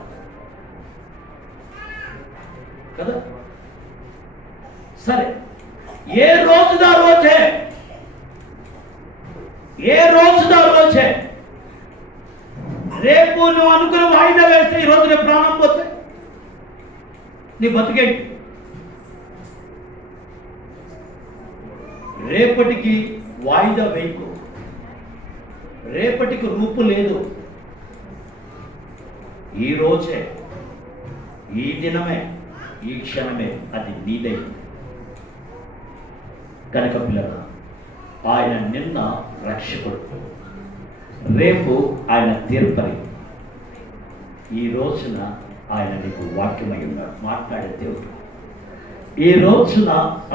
కదా. సరే, ఏ రోజుదా రోజే, ఏ రోజుదా రోజే రేపు నువ్వు అనుకుని వాయిదా వేస్తే ఈరోజు నీ ప్రాణం పోతే నీ బతికేంటి? రేపటికి వాయిదా వేయకు. రేపటికి రూపు లేదు. ఈ రోజే, ఈ దినమే, ఈ క్షణమే అది నీదే. కనుక పిల్లలు, ఆయన నిన్న రక్షకుడు, రేపు ఆయన తీర్పరి. ఈ రోజున ఆయన నీకు వాక్యమై ఉన్నాడు, మాట్లాడే దేవుడు. ఈ రోజున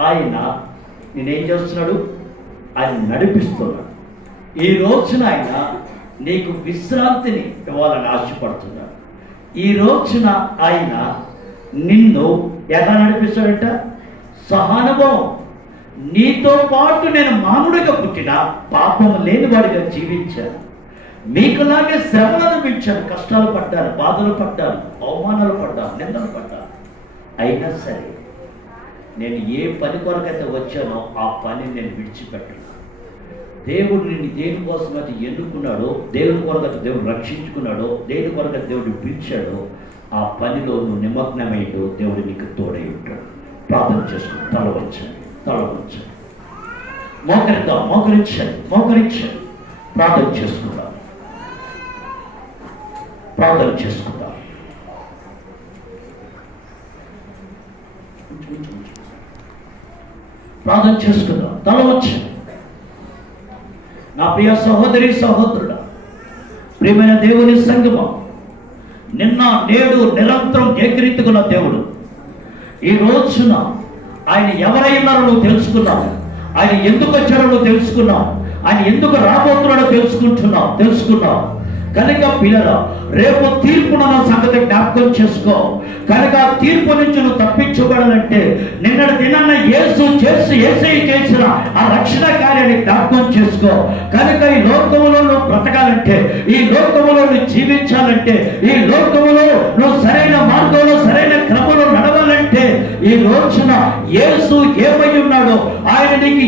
ఆయన నేనేం చేస్తున్నాడు? ఆయన నడిపిస్తున్నాడు. ఈ రోజున ఆయన నీకు విశ్రాంతిని ఇవ్వాలని ఆశపడుతున్నాడు. ఈ రోజున ఆయన నిన్ను ఎలా నడిపిస్తాడంట? సహానుభవం. నీతో పాటు నేను మానవుడిగా పుట్టిన పాపం లేని వాడిగా జీవించాను. మీకులాగే శ్రమలు అనిపించాను, కష్టాలు పడ్డాను, బాధలు పడ్డాను, అవమానాలు పడ్డాను, నిందలు పడ్డాను. అయినా సరే నేను ఏ పని కొరకైతే వచ్చానో ఆ పని నేను విడిచిపెట్టను. దేవుడు నిన్ను దేని కోసం అయితే ఎన్నుకున్నాడో, దేవుని కొరకైతే దేవుడు రక్షించుకున్నాడో, దేని కొరకైతే దేవుడు పిలిచాడో ఆ పనిలో నువ్వు నిమగ్నమైందో దేవుడు నీకు తోడై ఉంటాడు. ప్రార్థన చేసుకుని తల వంచండి, తల వంచండి, మోకరిద్దాం, మోకరించండి, మోకరించండి. ప్రార్థన చేసుకుందాం, ప్రార్థన చేసుకుందాం. ప్రార్థన చేసుకుందాం, తల వంచండి. నా ప్రియ సహోదరి సహోదరుడా, ప్రియమైన దేవుని సంగమం, నిన్న నేడు నిరంతరం ఏకరీతిగా దేవుడు. ఈ రోజున ఆయన ఎవరై ఉన్నారో నువ్వు తెలుసుకున్నావు. ఆయన ఎందుకు వచ్చారో నువ్వు తెలుసుకున్నావు. ఆయన ఎందుకు రాబోతున్నాడో తెలుసుకున్నావు. కనుక పిల్లల, రేపు తీర్పున సంగతి జ్ఞాపకం చేసుకో. కనుక తీర్పు నుంచి నువ్వు తప్పించబడాలంటే నిన్నటి దినాన్న యేసయ్య చేసిన ఆ రక్షణ కార్యాన్ని జ్ఞాపకం చేసుకో. కనుక ఈ లోకములో నువ్వు బ్రతకాలంటే, ఈ లోకములో నువ్వు జీవించాలంటే, ఈ లోకములో నువ్వు సరైన మార్గంలో సరైన క్రమంలో నడవాలంటే ఈ రోజున యేసు ఏమై ఉన్నాడో, ఆయన నీకు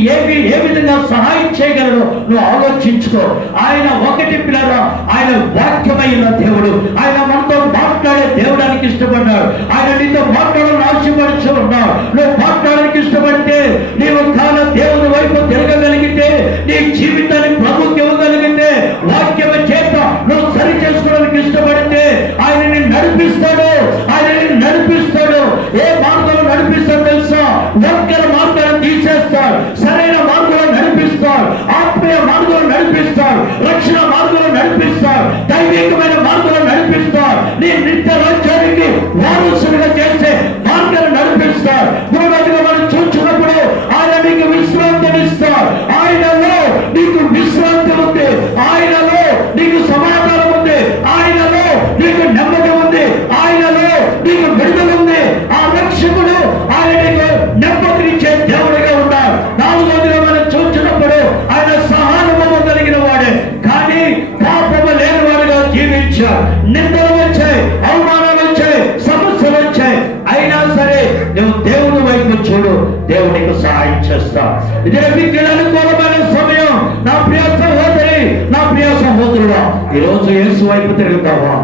ఏ విధంగా సహాయం చేయగలడో నువ్వు ఆలోచించుకో. ఆయన ఒకటి పిల్లరా, ఆయన వాక్యమైన దేవుడు. ఆయన మనతో మాట్లాడే దేవుడానికి ఇష్టపడ్డాడు. ఆయన నీతో మాట్లాడాలని ఆశపడుచు ఉన్నాడు. నువ్వు మాట్లాడడానికి ఇష్టపడితే, నీవు కాల దేవుని వైపు తిరగగలిగితే, నీ జీవితాన్ని ప్రభుకి ఇవ్వగలిగితే, వాక్యం చేత నువ్వు సరి చేసుకోవడానికి ఇష్టపడితే ఆయన నిన్ను నడిపిస్తాడు. ఆయన నిన్ను నడిపిస్తాడు. ఏ మార్గంలో నడిపిస్తాడు తెలుసా? వంకర మార్గాన్ని తీసేస్తాడు, సరైన మార్గంలో నడిపిస్తాడు, ఆత్మీయ మార్గంలో నడిపిస్తాడు, రక్షణ మార్గంలో నడిపిస్తాడు, దైవికమైన మార్గంలో నడిపిస్తాడు, నీ నిత్య రాజ్యానికి వారసులుగా చేసే మార్గాన్ని నడిపిస్తాడు. మూడవదిగా మనం చూసినప్పుడు ఆయన నీకు విశ్రాంతిని ఇస్తాడు. ఆయనలో నీకు విశ్రాంతి ఉంది, ఆయనలో నీకు సమాధానం ఉంది, ఆయనలో నీకు నెమ్మది ఉంది, ఆయనలో నీకు విడుదల ఉంది. ఆ రక్షకుడు ఆయన నీకు నెమ్మదినిచ్చే దేవుడిగా ఉన్నాడు. నాలుగవదిగా మనం చూసినప్పుడు ఆయన సహానుభవం కలిగిన వాడే, కానీ పాపము లేని వాడుగా జీవించాడు. నిందలు వచ్చాయి, అవమానాలు వచ్చాయి, సమస్యలు వచ్చాయి. అయినా సరే నువ్వు దేవుని వైపు చూడు, దేవునికి సహాయం చేస్తావు. ఇదే మీకు అనుకూలమైన సమయం. నా ప్రియ సహోదరి, నా ప్రియ సహోదరుడా, ఈరోజు యేసు వైపు తిరుగుతావా?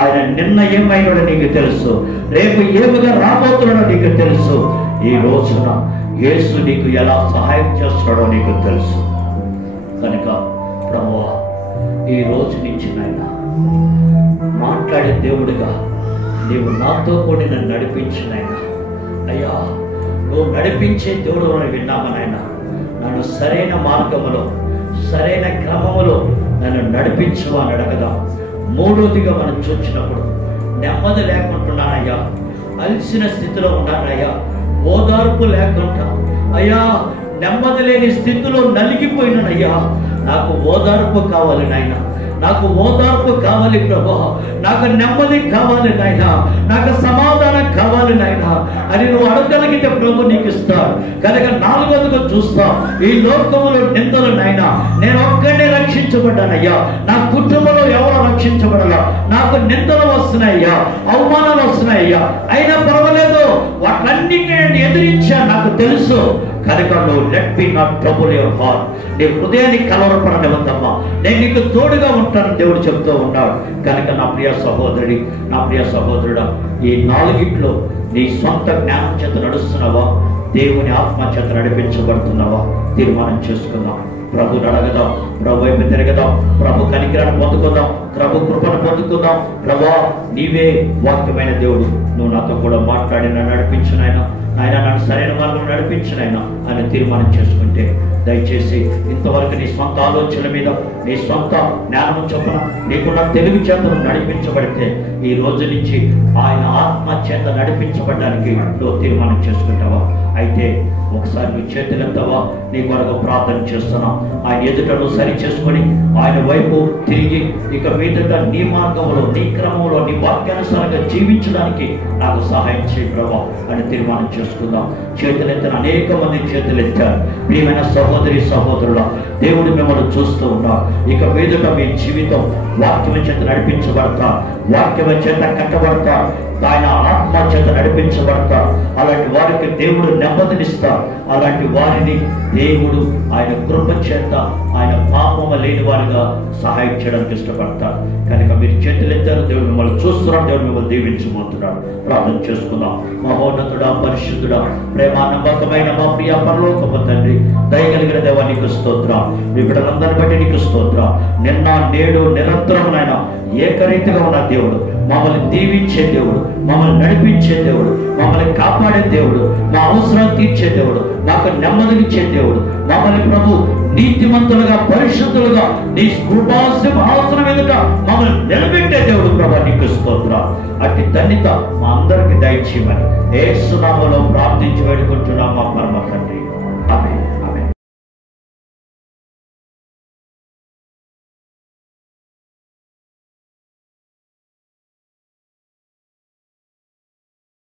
ఆయన నిన్న ఏమైనాడో నీకు తెలుసు, రేపు ఏమిగా రాబోతున్నాడో నీకు తెలుసు. ఈ రోజున యేసు నీకు ఎలా సహాయం చేస్తాడో నీకు తెలుసు. కనుక ప్రభువా, ఈ రోజు నుంచి నాయన మాట్లాడే దేవుడిగా నీవు నాతో కూడా నన్ను నడిపించినాయన. అయ్యా, నువ్వు నడిపించే దేవుడు అని విన్నామనాయన. నన్ను సరైన మార్గములో సరైన క్రమములో నన్ను నడిపించు అని అడగదాం. మూడోదిగా మనం చూసినప్పుడు నెమ్మది లేకుంటున్నానయ్యా, అలసిన స్థితిలో ఉన్నానయ్యా, ఓదార్పు లేకుండా అయ్యా, నెమ్మది లేని స్థితిలో నలిగిపోయినానయ్యా. నాకు ఓదార్పు కావాలి నాయన, నాకు ఓదార్పు కావాలి ప్రభు, నాకు నెమ్మది కావాలి నాయన, నాకు సమాధానం కావాలి నాయన అని నువ్వు అడగలిగితే ప్రభు నీకు ఇస్తాడు. కనుక నాలుగోదిగా చూస్తావు, ఈ లోకములో నిందలు నాయన, నేను ఒక్కడే రక్షించబడ్డానయ్యా, నా కుటుంబంలో ఎవరు రక్షించబడాలా, నాకు నిందలు వస్తున్నాయ్యా, అవమానాలు వస్తున్నాయ్యా, అయినా పర్వాలేదు, వాటన్నిటిని నేను ఎదిరించా. నాకు తెలుసు కనుక నువ్వు let me not trouble your heart, నీ హృదయాన్ని కలవరపడనివ్వద్దమ్మా, నేను నీకు తోడుగా ఉంటాను దేవుడు చెప్తూ ఉన్నాడు. కనుక నా ప్రియ సహోదరుడి, నా ప్రియ సహోదరుడా, ఈ నాలుగిట్లో నీ సొంత జ్ఞానం చేత నడుస్తున్నావా, దేవుని ఆత్మ చేత నడిపించబడుతున్నావా? తీర్మానం చేసుకుందాం. ప్రభుని అడగదాం, ప్రభు వైపు తిరగదాం, ప్రభు కనికరాన్ని పొందుకుందాం, ప్రభు కృపను పొందుకుందాం. ప్రభా, నీవే వాక్యమైన దేవుడు, నువ్వు నాతో కూడా మాట్లాడి నన్ను నడిపించునైనా, ఆయన నన్ను సరైన మార్గం నడిపించునైనా అని తీర్మానం చేసుకుంటే, దయచేసి ఇంతవరకు నీ సొంత ఆలోచనల మీద, నీ సొంత జ్ఞానం చొప్పున నీకున్న తెలివి చేతను నడిపించబడితే, ఈ రోజు నుంచి ఆయన ఆత్మ చేత నడిపించబడడానికి నువ్వు తీర్మానం చేసుకుంటావా? అయితే ఒకసారి నీ చేతులెత్తవా? నీ కొరకు ప్రార్థన చేస్తున్నాం. ఆయన ఎదుట నువ్వు సరి చేసుకొని ఆయన వైపు తిరిగి ఇక మీదట నీ మార్గంలో, నీ క్రమంలో, నీ వాక్యానుసారంగా జీవించడానికి నాకు సహాయం చేయి ప్రభా అని తీర్మానం చేసుకుందాం. చేతులెత్తిన అనేక మంది చేతులెత్తారు. ప్రియమైన సహోదరి సహోదరుల, దేవుడు మిమ్మల్ని చూస్తూ ఉన్నాడు. ఇక మీదట మీ జీవితం వాక్యం చేత నడిపించబడతా, వాక్యం చేత కట్టబడతా, ఆయన ఆత్మ చేత నడిపించబడతా. అలాంటి వారికి దేవుడు నెమ్మదినిస్తా. అలాంటి వారిని దేవుడు ఆయన కృప చేత, ఆయన పాపము లేని వారిగా సహాయం చేయడానికి ఇష్టపడతారు. కనుక మీరు చేతులెత్తారు, దేవుడు మిమ్మల్ని చూస్తున్నాడు, దేవుడు మిమ్మల్ని దీవించబోతున్నాడు. ప్రార్థన చేసుకుందాం. మహోన్నతుడా, పరిశుద్ధుడా, ప్రేమ నమ్మకమైన మా ప్రియ పరలోకపు తండ్రి, దయగలిగిన దేవా నీకు స్తోత్రం. మీ బిడ్డలందరిని బట్టి నీకు స్తోత్రం. నిన్న నేడు నిరంతరమునైనా ఏకరీతిగా ఉన్న దేవుడు, మమ్మల్ని దీవించే దేవుడు, మమ్మల్ని నడిపించే దేవుడు, మమ్మల్ని కాపాడే దేవుడు, మా అవసరాలు తీర్చే దేవుడు, మాకు నెమ్మదినిచ్చే దేవుడు, మమ్మల్ని ప్రభు నీతిమంతులుగా, పరిశుద్ధులుగా నీ కృపాసింహాసనం ఎదుట మమ్మల్ని నిలబెట్టే దేవుడు ప్రభా నీకు స్తోత్రం. అట్టి ధన్యత మా అందరికి దయచేయమని యేసు నామములో ప్రార్థించి